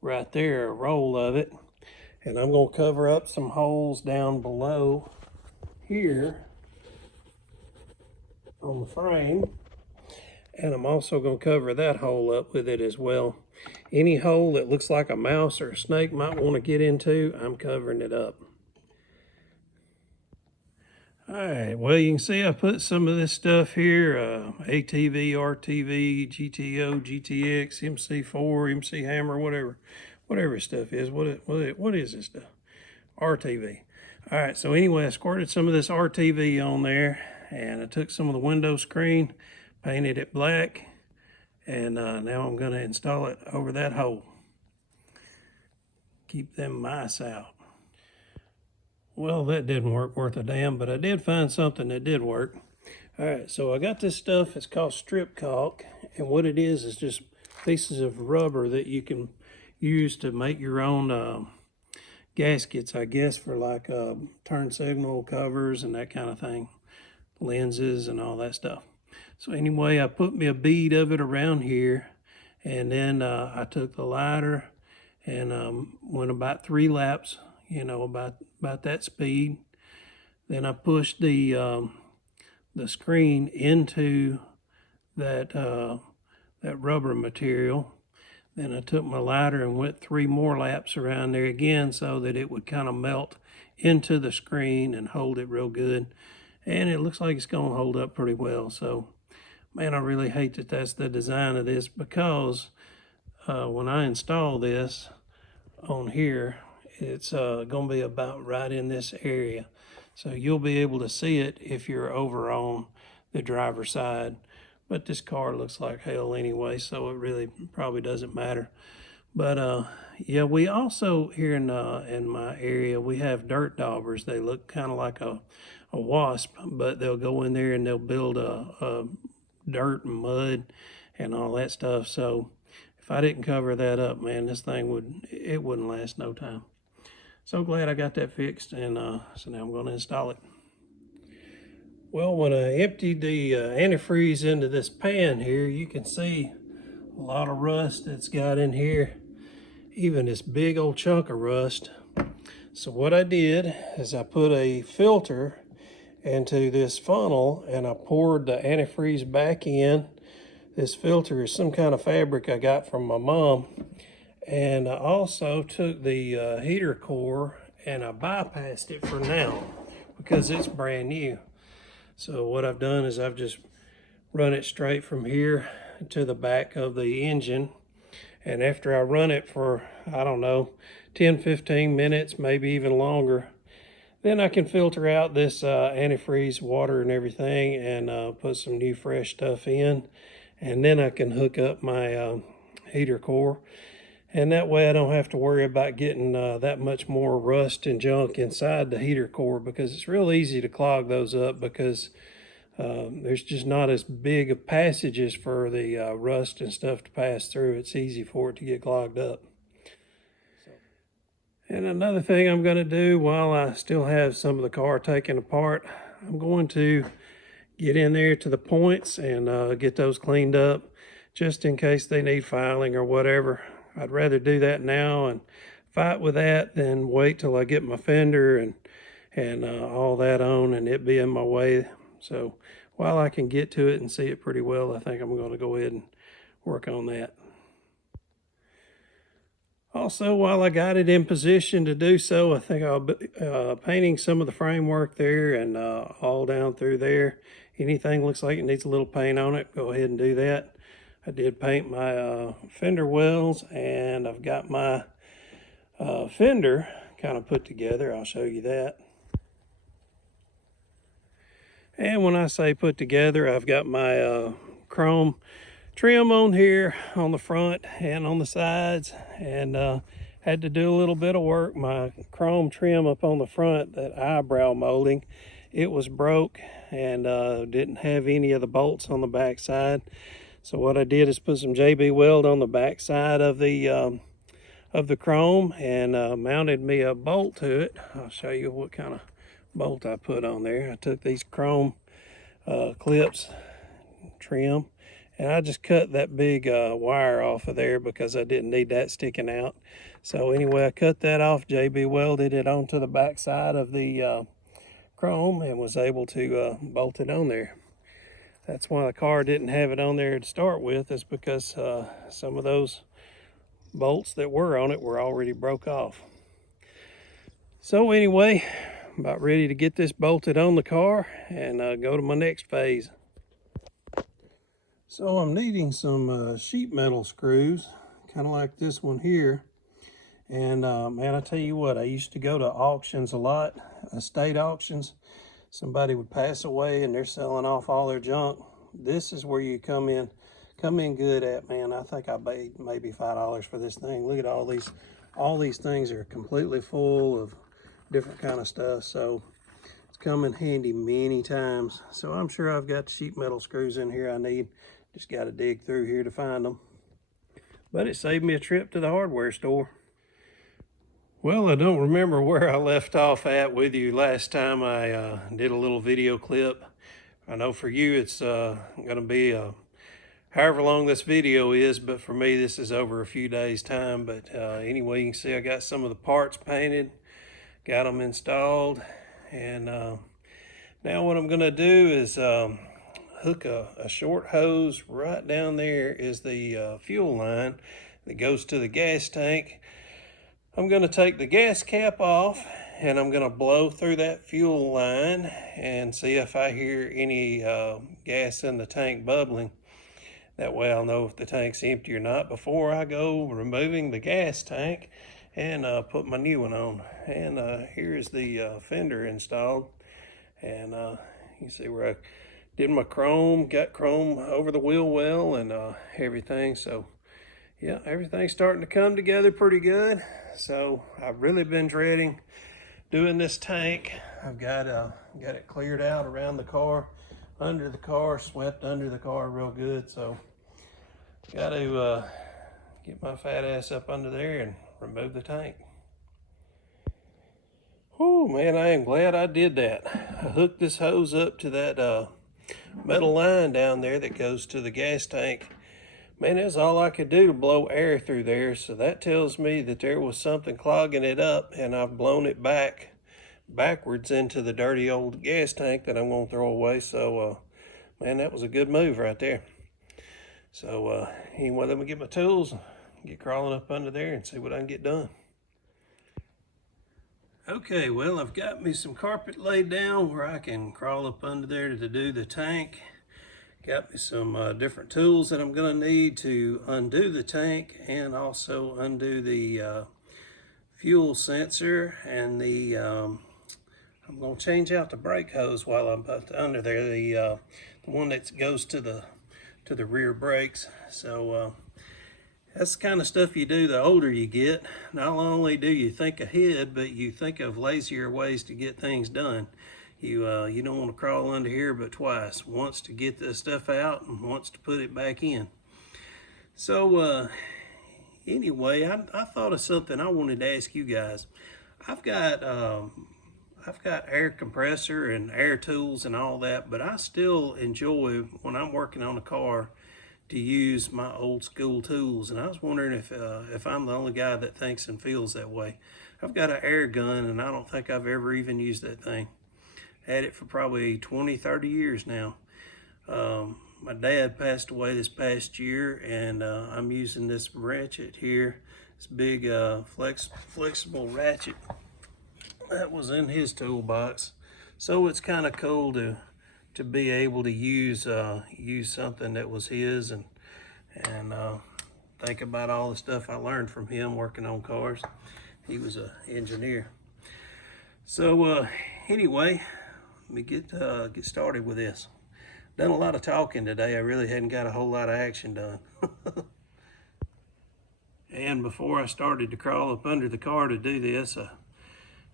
right there, a roll of it. And I'm going to cover up some holes down below here on the frame. And I'm also going to cover that hole up with it as well. Any hole that looks like a mouse or a snake might want to get into, I'm covering it up. All right, well, you can see I put some of this stuff here, ATV, RTV, GTO, GTX, MC4, MC Hammer, whatever stuff is. What is this stuff? RTV. All right, so anyway, I squirted some of this RTV on there, and I took some of the window screen, painted it black, and now I'm going to install it over that hole. Keep them mice out. Well, that didn't work worth a damn, but I did find something that did work. All right, so I got this stuff. It's called strip caulk, and what it is just pieces of rubber that you can use to make your own gaskets, I guess, for like turn signal covers and that kind of thing, lenses and all that stuff. So anyway, I put me a bead of it around here, and then I took the lighter and went about 3 laps, you know, about that speed. Then I pushed the screen into that rubber material. Then I took my lighter and went 3 more laps around there again so that it would kind of melt into the screen and hold it real good. And it looks like it's going to hold up pretty well. So, man, I really hate that that's the design of this, because when I install this on here, it's going to be about right in this area. So you'll be able to see it if you're over on the driver's side. But this car looks like hell anyway, so it really probably doesn't matter. But yeah, we also here in my area, we have dirt daubers. They look kind of like a wasp, but they'll go in there and they'll build a dirt and mud and all that stuff. So if I didn't cover that up, man, this thing wouldn't last no time. So glad I got that fixed, and so now I'm going to install it. Well, when I emptied the antifreeze into this pan here, you can see a lot of rust that's got in here, even this big old chunk of rust. So what I did is I put a filter into this funnel and I poured the antifreeze back in. This filter is some kind of fabric I got from my mom. And I also took the heater core and I bypassed it for now because it's brand new. So what I've done is I've just run it straight from here to the back of the engine. And after I run it for, I don't know, 10-15 minutes, maybe even longer, then I can filter out this antifreeze water and everything and put some new fresh stuff in. And then I can hook up my heater core. And that way I don't have to worry about getting that much more rust and junk inside the heater core, because it's real easy to clog those up because there's just not as big of passages for the rust and stuff to pass through. It's easy for it to get clogged up. And another thing I'm going to do while I still have some of the car taken apart, I'm going to get in there to the points and get those cleaned up just in case they need filing or whatever. I'd rather do that now and fight with that than wait till I get my fender and all that on and it be in my way. So while I can get to it and see it pretty well, I think I'm going to go ahead and work on that. Also, while I got it in position to do so, I think I'll be painting some of the framework there and all down through there. Anything looks like it needs a little paint on it, go ahead and do that. I did paint my fender wells, and I've got my fender kind of put together. I'll show you that. And when I say put together, I've got my chrome trim on here on the front and on the sides, and had to do a little bit of work. My chrome trim up on the front, that eyebrow molding, it was broke and didn't have any of the bolts on the back side. So what I did is put some JB weld on the back side of the chrome and mounted me a bolt to it. I'll show you what kind of bolt I put on there. I took these chrome clips, trim, and I just cut that big wire off of there because I didn't need that sticking out. So anyway, I cut that off, JB welded it onto the back side of the chrome, and was able to bolt it on there. That's why the car didn't have it on there to start with, is because some of those bolts that were on it were already broke off. So anyway, I'm about ready to get this bolted on the car and go to my next phase. So I'm needing some sheet metal screws, kind of like this one here. And man, I tell you what, I used to go to auctions a lot, estate auctions. Somebody would pass away and they're selling off all their junk. This is where you come in good at, man. I think I paid maybe $5 for this thing. Look at all these things are completely full of different kind of stuff. So it's come in handy many times. So I'm sure I've got sheet metal screws in here I need. Just got to dig through here to find them. But it saved me a trip to the hardware store. Well, I don't remember where I left off at with you last time I did a little video clip. I know for you it's going to be however long this video is, but for me this is over a few days time. But anyway, you can see I got some of the parts painted, got them installed, and now what I'm going to do is hook a short hose. Right down there is the fuel line that goes to the gas tank. I'm going to take the gas cap off and I'm going to blow through that fuel line and see if I hear any gas in the tank bubbling. That way I'll know if the tank's empty or not before I go removing the gas tank and put my new one on. And here's the fender installed, and you can see where I did my chrome, got chrome over the wheel well and everything. So yeah, everything's starting to come together pretty good. So I've really been dreading doing this tank. I've got it cleared out around the car, under the car, swept under the car real good. So got to get my fat ass up under there and remove the tank. Oh man, I am glad I did that. I hooked this hose up to that metal line down there that goes to the gas tank. Man, that's all I could do to blow air through there. So that tells me that there was something clogging it up, and I've blown it backwards into the dirty old gas tank that I'm going to throw away. So, man, that was a good move right there. So, anyway, let me get my tools, get crawling up under there and see what I can get done. Okay, well, I've got me some carpet laid down where I can crawl up under there to do the tank. Got me some different tools that I'm going to need to undo the tank and also undo the fuel sensor and the I'm going to change out the brake hose while I'm under there, the one that goes to the rear brakes. So that's the kind of stuff you do the older you get. Not only do you think ahead, but you think of lazier ways to get things done. You don't want to crawl under here but twice. Once to get the stuff out and once to put it back in. So anyway, I thought of something I wanted to ask you guys. I've got air compressor and air tools and all that, but I still enjoy when I'm working on a car to use my old school tools. And I was wondering if I'm the only guy that thinks and feels that way. I've got an air gun and I don't think I've ever even used that thing. Had it for probably 20, 30 years now. My dad passed away this past year, and I'm using this ratchet here, this big flexible ratchet that was in his toolbox. So it's kind of cool to be able to use something that was his, and think about all the stuff I learned from him working on cars. He was an engineer. So anyway, let me get started with this. Done a lot of talking today. I really hadn't got a whole lot of action done. And before I started to crawl up under the car to do this, I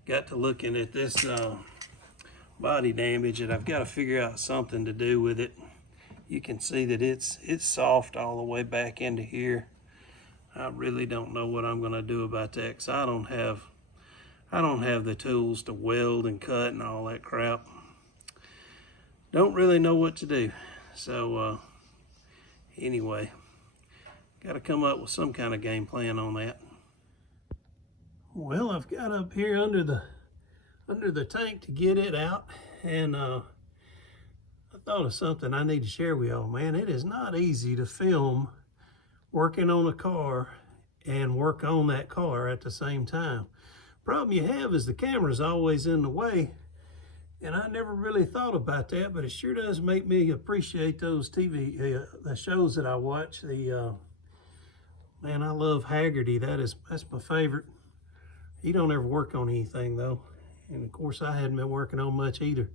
got to looking at this body damage, and I've got to figure out something to do with it. You can see that it's soft all the way back into here. I really don't know what I'm going to do about that, because I don't have the tools to weld and cut and all that crap. Don't really know what to do. So anyway, got to come up with some kind of game plan on that. Well, I've got up here under the tank to get it out, and I thought of something I need to share with y'all. Man, it is not easy to film working on a car and work on that car at the same time. Problem you have is the camera's always in the way, and I never really thought about that, but it sure does make me appreciate those TV the shows that I watch. Man, I love Haggerty. That's my favorite. He don't ever work on anything though, and of course I hadn't been working on much either.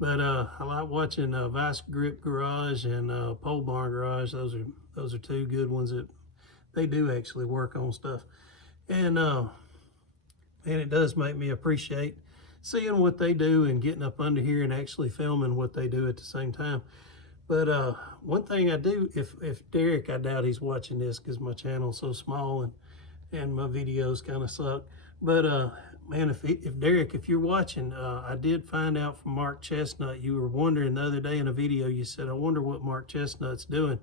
But I like watching Vice Grip Garage and Pole Barn Garage. Those are two good ones that they do actually work on stuff. And it does make me appreciate seeing what they do and getting up under here and actually filming what they do at the same time. But one thing I do, if Derek, I doubt he's watching this because my channel's so small and my videos kind of suck. But man, if Derek, if you're watching, I did find out from Mark Chestnut. You were wondering the other day in a video, you said, I wonder what Mark Chestnut's doing.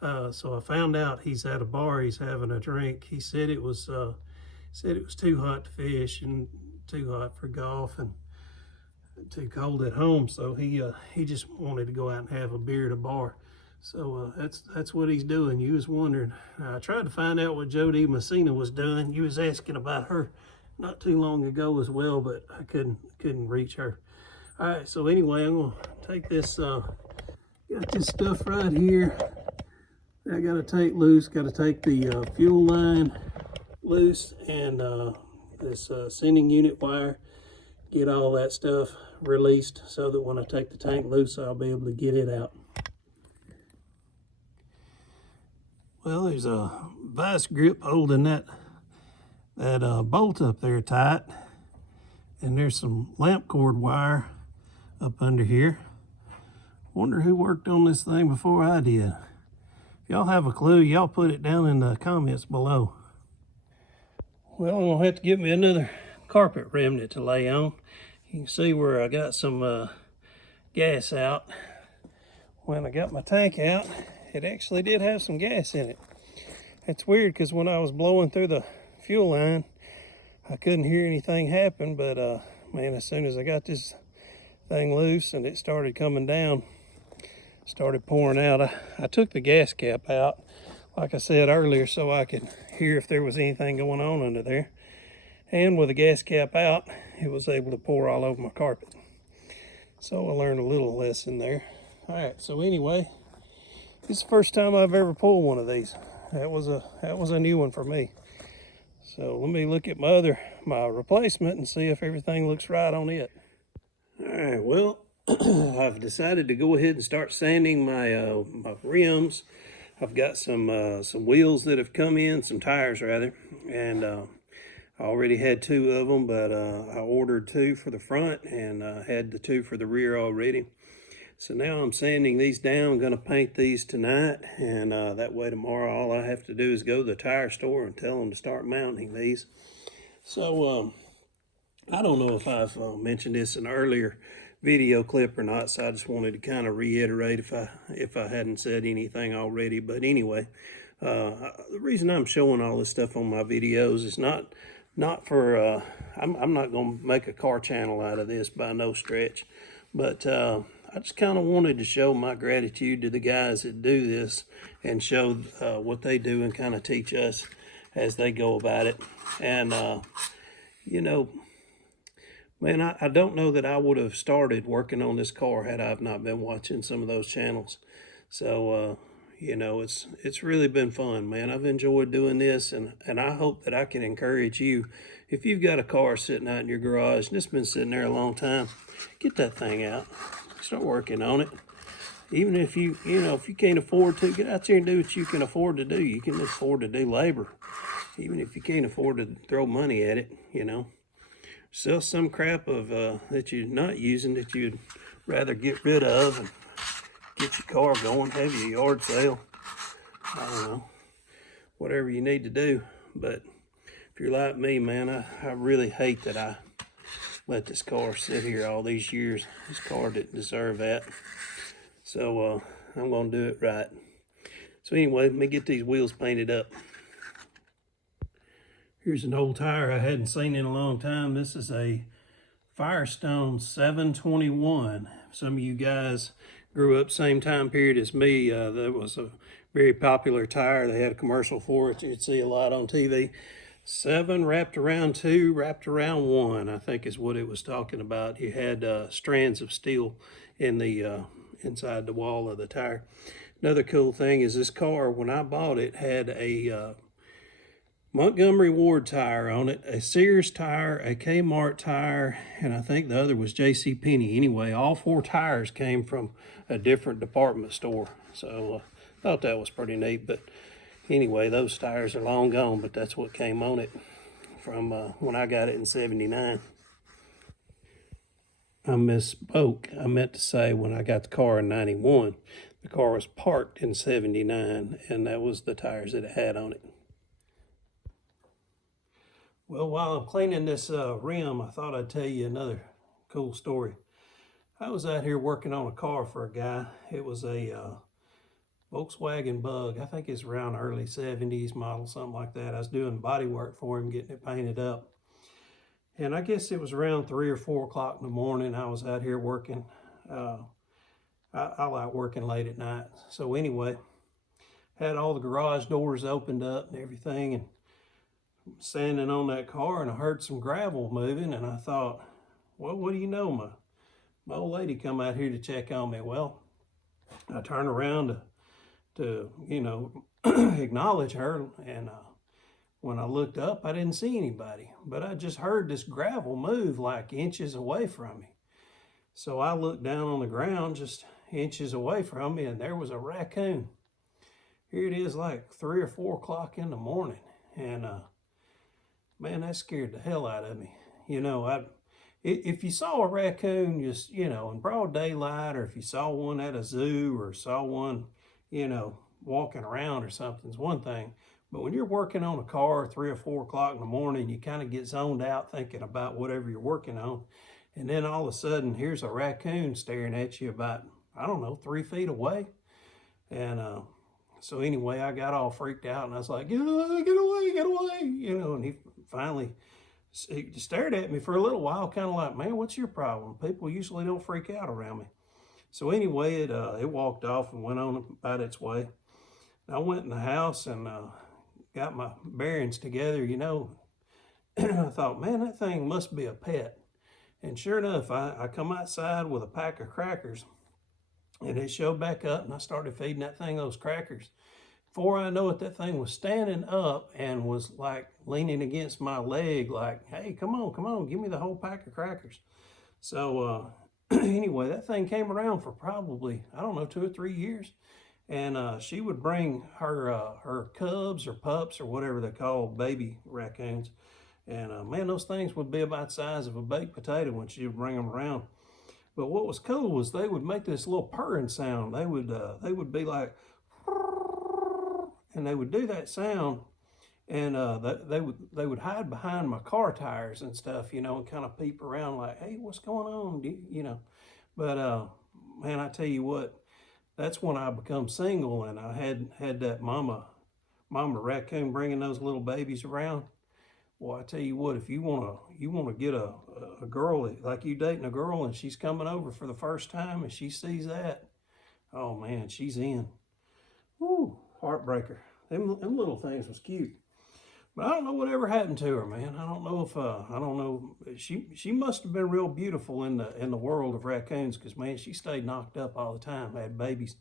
So I found out he's at a bar, he's having a drink. He said it was too hot to fish and too hot for golf and too cold at home. So he just wanted to go out and have a beer at a bar. So that's what he's doing. You was wondering. I tried to find out what Jody Messina was doing. You was asking about her not too long ago as well, but I couldn't reach her. All right, so anyway, I'm gonna take this, got this stuff right here that I gotta take loose. Gotta take the fuel line loose and this sending unit wire, get all that stuff released so that when I take the tank loose, I'll be able to get it out. Well, there's a vice grip holding that bolt up there tight, and there's some lamp cord wire up under here. Wonder who worked on this thing before I did. If y'all have a clue, y'all put it down in the comments below. Well, I'm gonna have to get me another carpet remnant to lay on. You can see where I got some gas out. When I got my tank out, it actually did have some gas in it. It's weird because when I was blowing through the fuel line, I couldn't hear anything happen, but man, as soon as I got this thing loose and it started coming down, started pouring out. I took the gas cap out, like I said earlier, so I could hear if there was anything going on under there. And with the gas cap out, it was able to pour all over my carpet. So I learned a little lesson there. All right, so anyway, this is the first time I've ever pulled one of these. That was a new one for me. So let me look at my replacement and see if everything looks right on it. All right, well, I've decided to go ahead and start sanding my rims. I've got some wheels that have come in, some tires rather, and I already had 2 of them, but I ordered 2 for the front and had the 2 for the rear already. So now I'm sanding these down. I'm going to paint these tonight, and that way tomorrow all I have to do is go to the tire store and tell them to start mounting these. So I don't know if I've mentioned this in an earlier video clip or not, so I just wanted to kind of reiterate if I hadn't said anything already. But anyway, the reason I'm showing all this stuff on my videos is not for I'm not going to make a car channel out of this by no stretch, but I just kind of wanted to show my gratitude to the guys that do this and show what they do and kind of teach us as they go about it. And, you know, man, I don't know that I would have started working on this car had I not been watching some of those channels. So, you know, it's really been fun, man. I've enjoyed doing this, and I hope that I can encourage you. If you've got a car sitting out in your garage and it's been sitting there a long time, get that thing out. Start working on it. Even if you know, if you can't afford to, get out there and do what you can afford to do. You can afford to do labor. Even if you can't afford to throw money at it, you know. Sell some crap of that you're not using that you'd rather get rid of and get your car going, have your yard sale. I don't know, whatever you need to do. But if you're like me, man, I really hate that I let this car sit here all these years. This car didn't deserve that. So I'm gonna do it right. So anyway, let me get these wheels painted up. Here's an old tire I hadn't seen in a long time. This is a Firestone 721. Some of you guys grew up same time period as me. That was a very popular tire. They had a commercial for it. You'd see a lot on TV. 7 wrapped around 2, wrapped around 1, I think is what it was talking about. You had strands of steel in the inside the wall of the tire. Another cool thing is this car, when I bought it, had a Montgomery Ward tire on it, a Sears tire, a Kmart tire, and I think the other was JCPenney. Anyway, all 4 tires came from a different department store. So I thought that was pretty neat. But anyway, those tires are long gone, but that's what came on it from when I got it in 79. I misspoke. I meant to say when I got the car in 91. The car was parked in 79, and that was the tires that it had on it. Well, while I'm cleaning this rim, I thought I'd tell you another cool story. I was out here working on a car for a guy. It was a Volkswagen Bug. I think it's around early 70s model, something like that. I was doing body work for him, getting it painted up. And I guess it was around 3 or 4 o'clock in the morning. I was out here working. I like working late at night. So anyway, had all the garage doors opened up and everything, and standing on that car, and I heard some gravel moving, and I thought, well, what do you know, my old lady come out here to check on me. Well, I turned around to you know, acknowledge her, and when I looked up, I didn't see anybody, but I just heard this gravel move like inches away from me. So I looked down on the ground just inches away from me, and there was a raccoon. Here it is, like 3 or 4 o'clock in the morning, and man, that scared the hell out of me. You know, if you saw a raccoon just, you know, in broad daylight, or if you saw one at a zoo, or saw one, you know, walking around or something, it's one thing. But when you're working on a car 3 or 4 o'clock in the morning, you kind of get zoned out thinking about whatever you're working on. And then all of a sudden, here's a raccoon staring at you about, I don't know, 3 feet away. And so anyway, I got all freaked out, and I was like, get away, you know. And he finally stared at me for a little while, kind of like, man, what's your problem? People usually don't freak out around me. So anyway, it walked off and went on about its way. I went in the house and got my bearings together, you know. I thought, man, that thing must be a pet. And sure enough, I come outside with a pack of crackers, and it showed back up, and I started feeding that thing those crackers. Before I know it, that thing was standing up and was like leaning against my leg like, hey, come on, give me the whole pack of crackers. So anyway, that thing came around for probably, I don't know, 2 or 3 years. And she would bring her cubs or pups or whatever they call baby raccoons. And man, those things would be about the size of a baked potato when she would bring them around. But what was cool was they would make this little purring sound. They would be like, and they would do that sound, and they would hide behind my car tires and stuff, you know, and kind of peep around like, hey, what's going on, you know. But man, I tell you what, that's when I become single, and I had that mama raccoon bringing those little babies around. Well, I tell you what, if you wanna get a girl, like you dating a girl and she's coming over for the first time and she sees that, oh man, she's in. Woo, heartbreaker. Them little things was cute. But I don't know whatever happened to her, man. I don't know if I don't know. She must have been real beautiful in the world of raccoons, because man, she stayed knocked up all the time, had babies.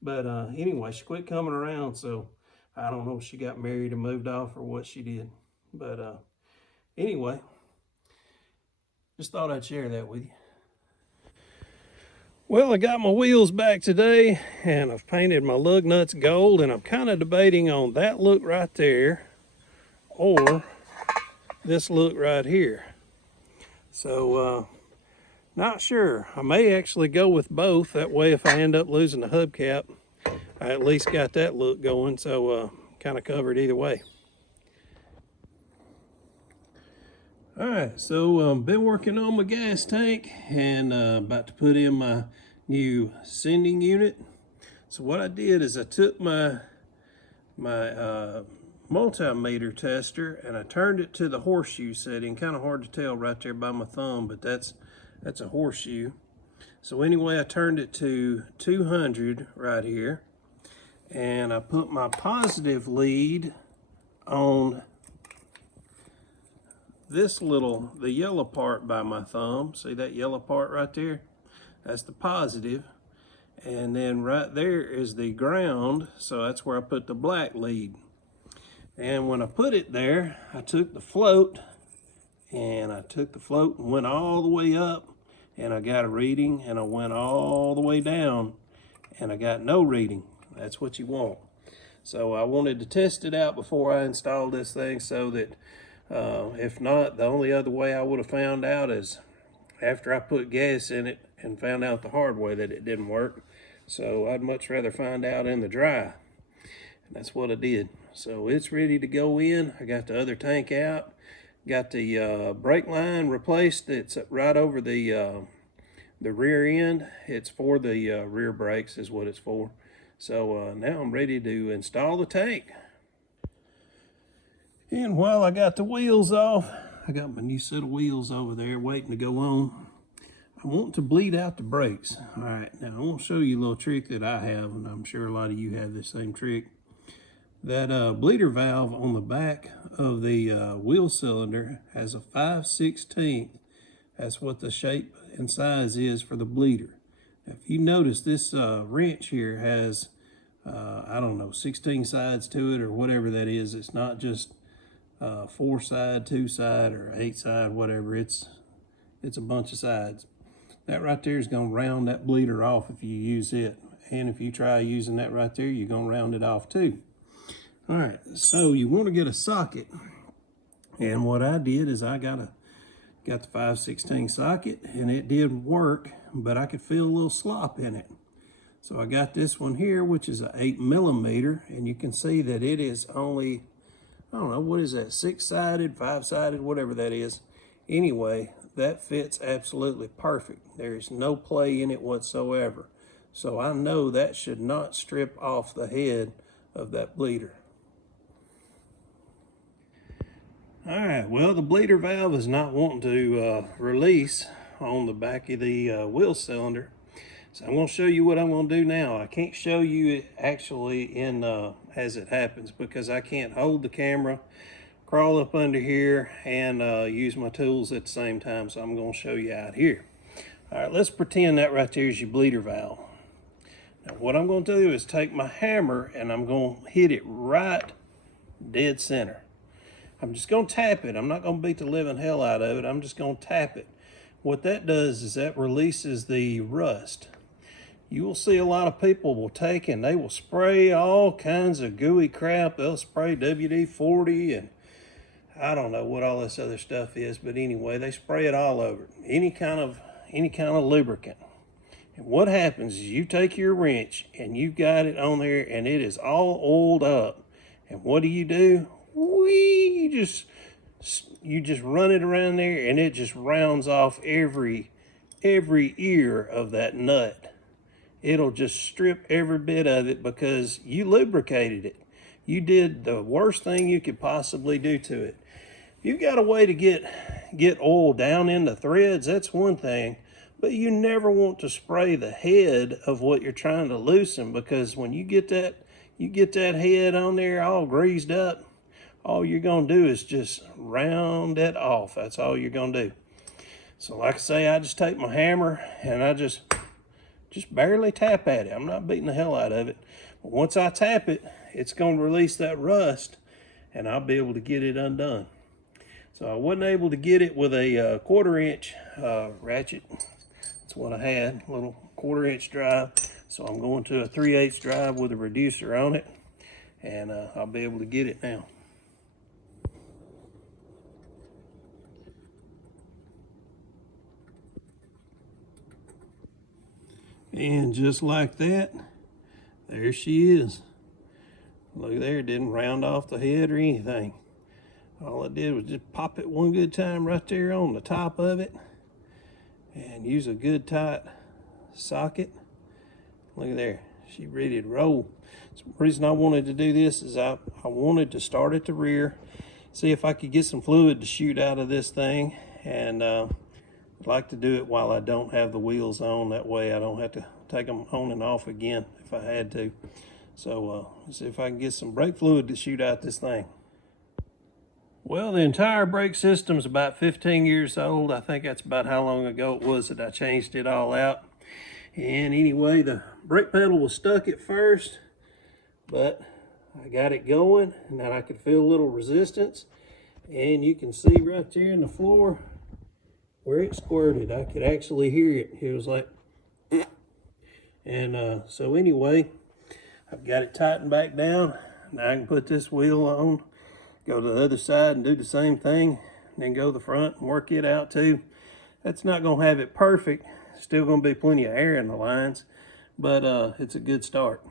But anyway, she quit coming around, so I don't know if she got married and moved off or what she did. But anyway, just thought I'd share that with you. Well, I got my wheels back today, and I've painted my lug nuts gold, and I'm kind of debating on that look right there or this look right here. So not sure. I may actually go with both. That way if I end up losing the hubcap, I at least got that look going, so kind of covered either way. All right, so been working on my gas tank and about to put in my new sending unit. So what I did is I took my multimeter tester and I turned it to the horseshoe setting. Kind of hard to tell right there by my thumb, but that's a horseshoe. So anyway, I turned it to 200 right here, and I put my positive lead on this the yellow part by my thumb. See that yellow part right there? That's the positive. And then right there is the ground, so that's where I put the black lead. And when I put it there, I took the float and went all the way up, and I got a reading, and I went all the way down and I got no reading. That's what you want. So I wanted to test it out before I installed this thing, so that if not, the only other way I would have found out is after I put gas in it and found out the hard way that it didn't work. So I'd much rather find out in the dry. And that's what I did. So it's ready to go in. I got the other tank out. Got the brake line replaced. It's right over the rear end. It's for the rear brakes is what it's for. So now I'm ready to install the tank. And while I got the wheels off, I got my new set of wheels over there waiting to go on. I want to bleed out the brakes. All right, now I want to show you a little trick that I have, and I'm sure a lot of you have the same trick. That bleeder valve on the back of the wheel cylinder has a 5/16. That's what the shape and size is for the bleeder. Now, if you notice, this wrench here has, I don't know, 16 sides to it or whatever that is. It's not just 4 side, 2 side, or 8 side, whatever. It's a bunch of sides. That right there is going to round that bleeder off if you use it. And if you try using that right there, you're going to round it off too. All right, so you want to get a socket. And what I did is I got the 5/16 socket, and it did work, but I could feel a little slop in it. So I got this one here, which is an 8mm, and you can see that it is only, I don't know, what is that, 6-sided, 5-sided, whatever that is. Anyway, that fits absolutely perfect. There is no play in it whatsoever. So I know that should not strip off the head of that bleeder. All right, well, the bleeder valve is not wanting to release on the back of the wheel cylinder. So I'm going to show you what I'm going to do now. I can't show you it actually in as it happens, because I can't hold the camera, crawl up under here, and use my tools at the same time. So I'm going to show you out here. All right, let's pretend that right there is your bleeder valve. Now what I'm going to do is take my hammer and I'm going to hit it right dead center. I'm just going to tap it. I'm not going to beat the living hell out of it. I'm just going to tap it. What that does is that releases the rust. You will see a lot of people will take and they will spray all kinds of gooey crap. They'll spray WD-40 and I don't know what all this other stuff is, but anyway, they spray it all over. Any kind of lubricant. And what happens is you take your wrench and you've got it on there and it is all oiled up. And what do? You just run it around there and it just rounds off every ear of that nut. It'll just strip every bit of it because you lubricated it. You did the worst thing you could possibly do to it. you've got a way to get oil down in the threads, that's one thing. But you never want to spray the head of what you're trying to loosen, because when you get that head on there all greased up, all you're gonna do is just round it off. That's all you're gonna do. So like I say, I just take my hammer and I just barely tap at it. I'm not beating the hell out of it. But once I tap it, it's gonna release that rust and I'll be able to get it undone. So I wasn't able to get it with a 1/4 inch ratchet. That's what I had, a little 1/4 inch drive. So I'm going to a 3/8 drive with a reducer on it, and I'll be able to get it now. And just like that, there she is. Look there, it didn't round off the head or anything. All I did was just pop it one good time right there on the top of it and use a good tight socket. Look at there, she ready to roll. So the reason I wanted to do this is I wanted to start at the rear, see if I could get some fluid to shoot out of this thing, and I'd like to do it while I don't have the wheels on. That way I don't have to take them on and off again if I had to. So let's see if I can get some brake fluid to shoot out this thing. Well, the entire brake system's about 15 years old. I think that's about how long ago it was that I changed it all out. And anyway, the brake pedal was stuck at first, but I got it going, and then I could feel a little resistance. And you can see right there in the floor where it squirted. I could actually hear it. It was like, and so anyway, I've got it tightened back down. Now I can put this wheel on, go to the other side and do the same thing, and then go to the front and work it out too. That's not gonna have it perfect. Still gonna be plenty of air in the lines, but it's a good start.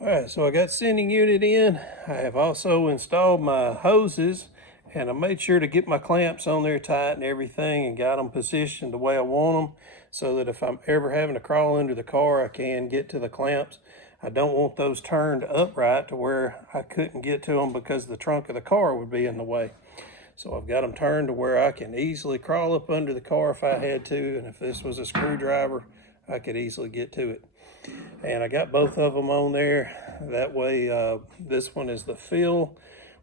All right, so I got the sending unit in. I have also installed my hoses, and I made sure to get my clamps on there tight and everything, and got them positioned the way I want them, so that if I'm ever having to crawl under the car, I can get to the clamps. I don't want those turned upright to where I couldn't get to them because the trunk of the car would be in the way. So I've got them turned to where I can easily crawl up under the car if I had to, and if this was a screwdriver, I could easily get to it. And I got both of them on there. That way, this one is the fill,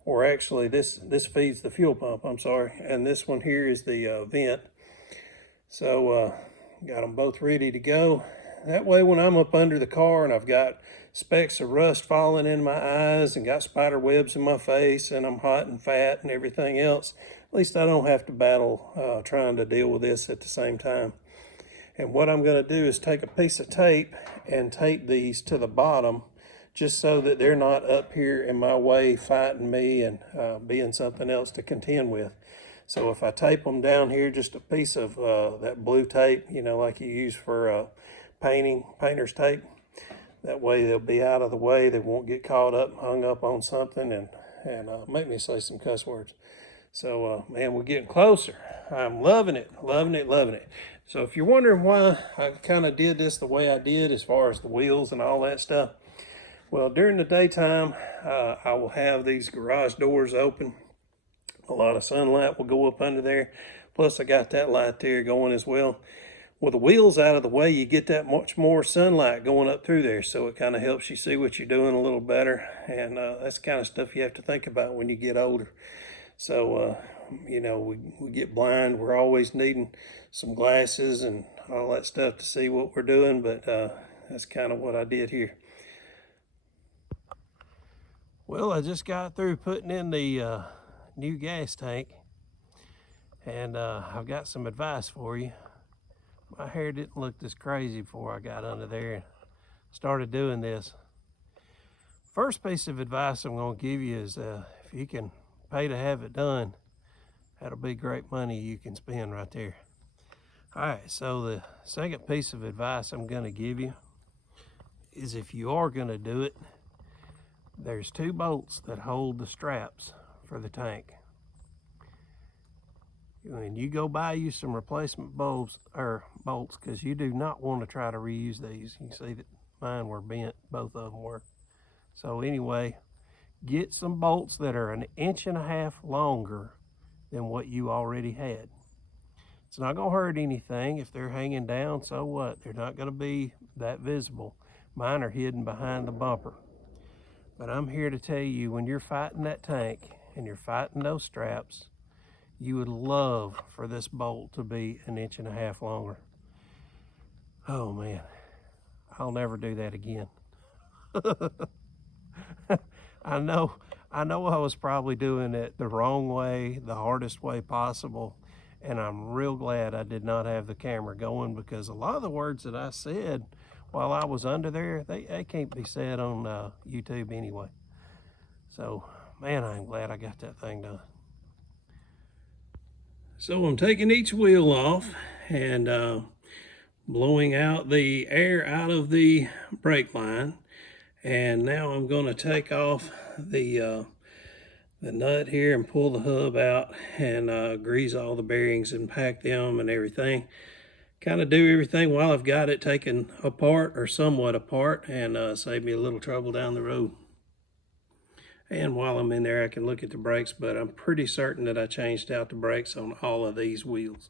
or actually this feeds the fuel pump, I'm sorry. And this one here is the vent. So got them both ready to go. That way when I'm up under the car and I've got specks of rust falling in my eyes and got spider webs in my face and I'm hot and fat and everything else, at least I don't have to battle trying to deal with this at the same time. And what I'm going to do is take a piece of tape and tape these to the bottom, just so that they're not up here in my way fighting me and being something else to contend with. So if I tape them down here, just a piece of that blue tape, you know, like you use for painter's tape, that way they'll be out of the way. They won't get caught up, hung up on something, and make me say some cuss words. So, man, we're getting closer. I'm loving it, loving it, loving it. So if you're wondering why I kind of did this the way I did as far as the wheels and all that stuff, well, during the daytime, I will have these garage doors open. A lot of sunlight will go up under there. Plus, I got that light there going as well. With the wheels out of the way, you get that much more sunlight going up through there, so it kind of helps you see what you're doing a little better. And that's the kind of stuff you have to think about when you get older. So, you know, we get blind. We're always needing some glasses and all that stuff to see what we're doing, but that's kind of what I did here. Well, I just got through putting in the new gas tank, and I've got some advice for you. My hair didn't look this crazy before I got under there and started doing this. First piece of advice I'm going to give you is if you can pay to have it done, that'll be great money you can spend right there. All right, so the second piece of advice I'm going to give you is if you are going to do it, there's 2 bolts that hold the straps for the tank. When you go buy you some replacement bolts, because you do not want to try to reuse these. You can see that mine were bent, both of them were. So anyway, get some bolts that are 1.5 inches longer than what you already had. It's not going to hurt anything. If they're hanging down, so what? They're not going to be that visible. Mine are hidden behind the bumper. But I'm here to tell you, when you're fighting that tank and you're fighting those straps, you would love for this bolt to be 1.5 inches longer. Oh man, I'll never do that again. I know I was probably doing it the wrong way, the hardest way possible, and I'm real glad I did not have the camera going, because a lot of the words that I said while I was under there, they can't be said on YouTube anyway. So, man, I'm glad I got that thing done. So I'm taking each wheel off and blowing out the air out of the brake line. And now I'm going to take off the nut here and pull the hub out and grease all the bearings and pack them and everything. Kind of do everything while I've got it taken apart or somewhat apart, and save me a little trouble down the road. And while I'm in there, I can look at the brakes, but I'm pretty certain that I changed out the brakes on all of these wheels.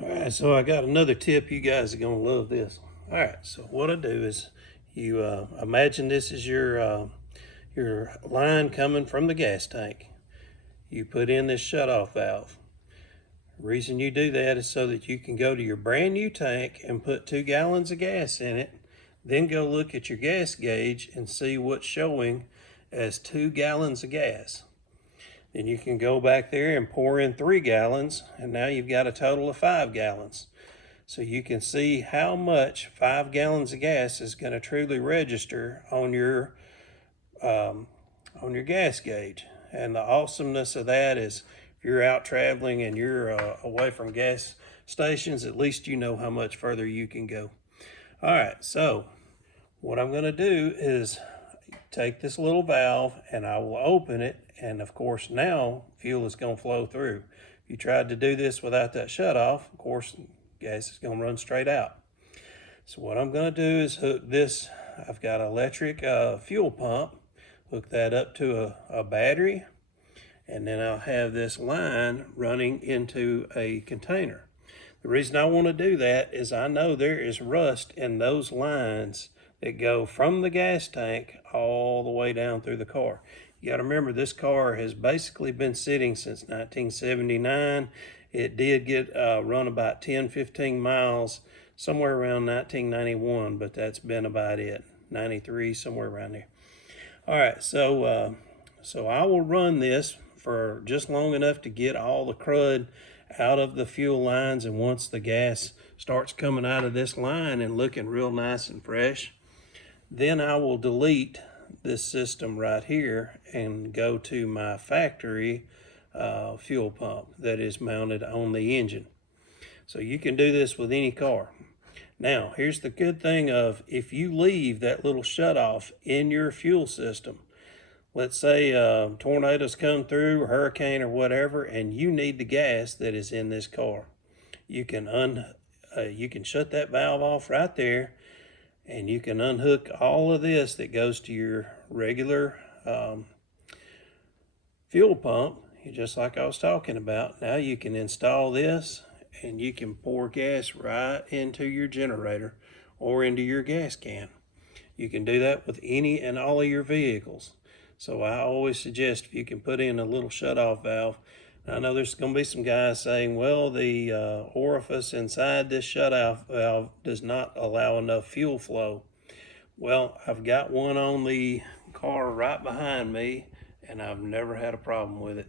All right, so I got another tip. You guys are gonna love this. All right, so what I do is you imagine this is your line coming from the gas tank. You put in this shutoff valve. The reason you do that is so that you can go to your brand new tank and put 2 gallons of gas in it, then go look at your gas gauge and see what's showing as 2 gallons of gas. Then you can go back there and pour in 3 gallons, and now you've got a total of 5 gallons. So you can see how much 5 gallons of gas is going to truly register on your gas gauge. And the awesomeness of that is, if you're out traveling and you're away from gas stations, at least you know how much further you can go. All right, so what I'm going to do is take this little valve and I will open it, and of course now fuel is going to flow through. If you tried to do this without that shutoff, of course gas is going to run straight out. So what I'm going to do is hook this, I've got an electric fuel pump, hook that up to a battery, and then I'll have this line running into a container. The reason I want to do that is I know there is rust in those lines that go from the gas tank all the way down through the car. You got to remember, this car has basically been sitting since 1979. It did get run about 10-15 miles somewhere around 1991, but that's been about it. 93, somewhere around there. All right, so I will run this for just long enough to get all the crud out of the fuel lines, and once the gas starts coming out of this line and looking real nice and fresh, then I will delete this system right here and go to my factory fuel pump that is mounted on the engine. So you can do this with any car. Now, here's the good thing of, if you leave that little shutoff in your fuel system, let's say tornadoes come through, or hurricane or whatever, and you need the gas that is in this car, you can shut that valve off right there, and you can unhook all of this that goes to your regular fuel pump, just like I was talking about. Now you can install this, and you can pour gas right into your generator or into your gas can. You can do that with any and all of your vehicles. So I always suggest, if you can put in a little shutoff valve. I know there's going to be some guys saying, well, the orifice inside this shutoff valve does not allow enough fuel flow. Well, I've got one on the car right behind me, and I've never had a problem with it.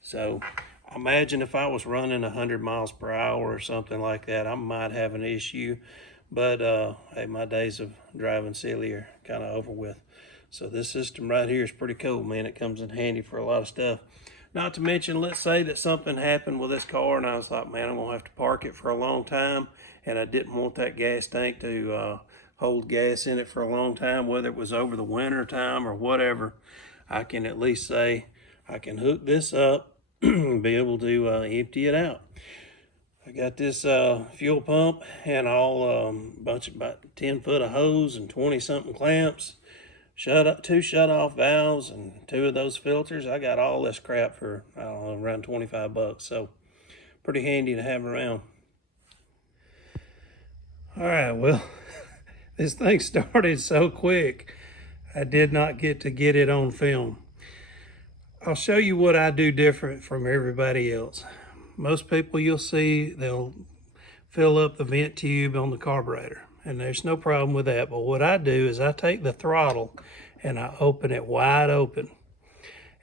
So imagine if I was running 100 miles per hour or something like that, I might have an issue. But hey, my days of driving silly are kind of over with. So this system right here is pretty cool, man. It comes in handy for a lot of stuff. Not to mention, let's say that something happened with this car and I was like, man, I'm gonna have to park it for a long time, and I didn't want that gas tank to hold gas in it for a long time, whether it was over the winter time or whatever. I can at least say, I can hook this up and be able to empty it out. I got this fuel pump and all bunch of about 10 foot of hose and 20 something clamps. two shut-off valves and 2 of those filters. I got all this crap for, I don't know, around 25 bucks. So pretty handy to have around. All right, well, this thing started so quick, I did not get to get it on film. I'll show you what I do different from everybody else. Most people you'll see, they'll fill up the vent tube on the carburetor, and there's no problem with that. But what I do is I take the throttle and I open it wide open,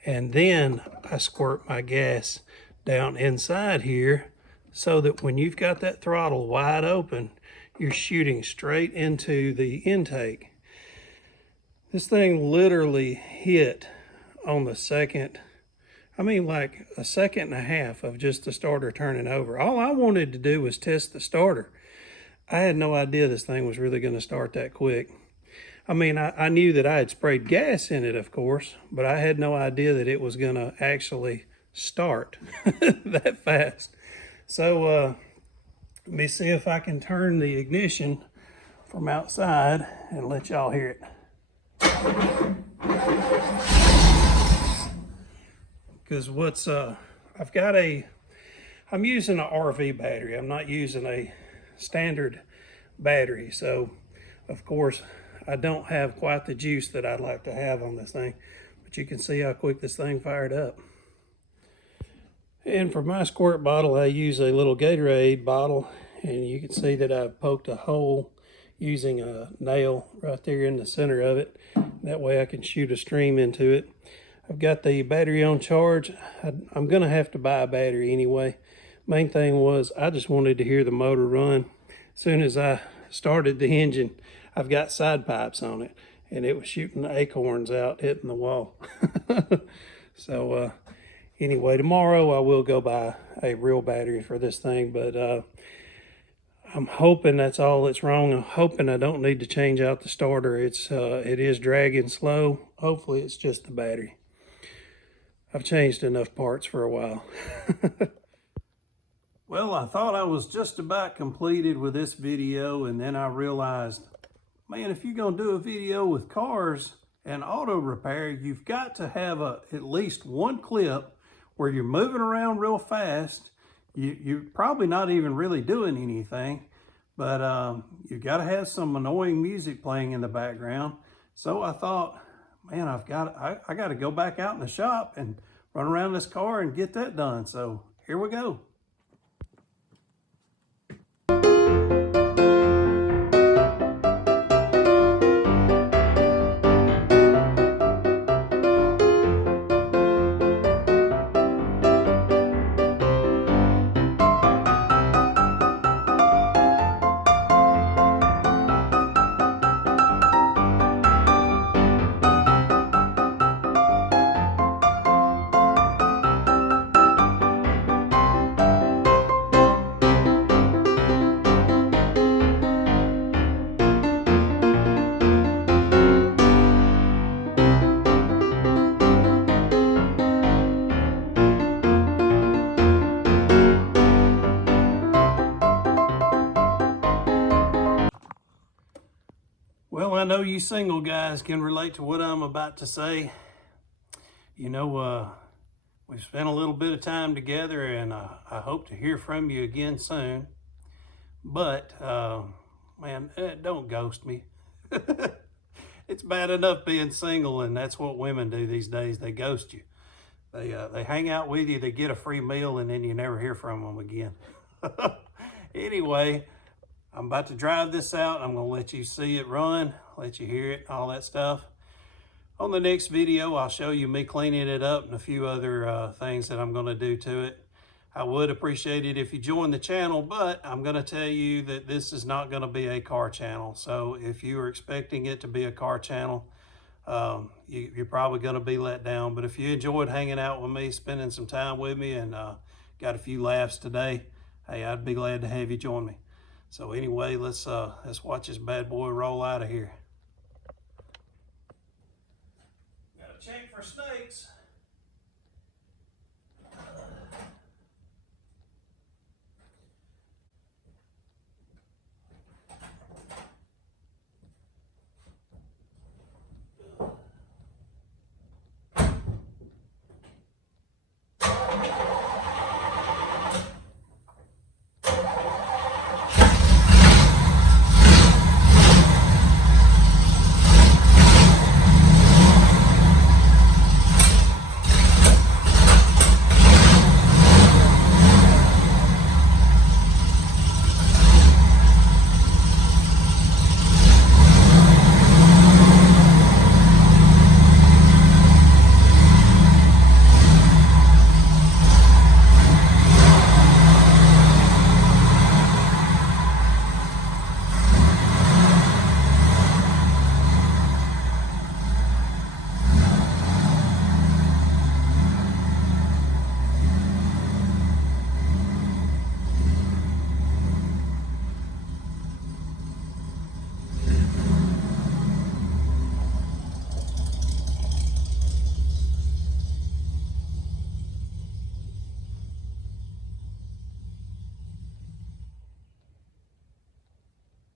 and then I squirt my gas down inside here so that when you've got that throttle wide open, you're shooting straight into the intake. This thing literally hit on the second, like a second and a half of just the starter turning over. All I wanted to do was test the starter. I had no idea this thing was really going to start that quick. I knew that I had sprayed gas in it, of course, but I had no idea that it was going to actually start that fast. So let me see if I can turn the ignition from outside and let y'all hear it. Because I'm using an RV battery. I'm not using a standard battery. So, of course, I don't have quite the juice that I'd like to have on this thing. But you can see how quick this thing fired up. And for my squirt bottle, I use a little Gatorade bottle. And you can see that I've poked a hole using a nail right there in the center of it. That way I can shoot a stream into it. I've got the battery on charge. I'm going to have to buy a battery anyway. Main thing was I just wanted to hear the motor run. As soon as I started the engine, I've got side pipes on it, and it was shooting acorns out, hitting the wall. So anyway, tomorrow I will go buy a real battery for this thing, but I'm hoping that's all that's wrong. I'm hoping I don't need to change out the starter. It is dragging slow. Hopefully it's just the battery. I've changed enough parts for a while. Well, I thought I was just about completed with this video, and then I realized, man, if you're gonna do a video with cars and auto repair, you've got to have at least one clip where you're moving around real fast. You're probably not even really doing anything, but you got to have some annoying music playing in the background. So I thought, man, I got to go back out in the shop and run around this car and get that done. So here we go. Well, I know you single guys can relate to what I'm about to say. You know, we've spent a little bit of time together, and I hope to hear from you again soon. But, man, don't ghost me. It's bad enough being single, and that's what women do these days. They ghost you. They hang out with you, they get a free meal, and then you never hear from them again. Anyway, I'm about to drive this out. I'm going to let you see it run, let you hear it, all that stuff. On the next video, I'll show you me cleaning it up and a few other things that I'm going to do to it. I would appreciate it if you join the channel, but I'm going to tell you that this is not going to be a car channel. So if you are expecting it to be a car channel, you're probably going to be let down. But if you enjoyed hanging out with me, spending some time with me, and got a few laughs today, hey, I'd be glad to have you join me. So anyway, let's watch this bad boy roll out of here. Gotta check for snakes.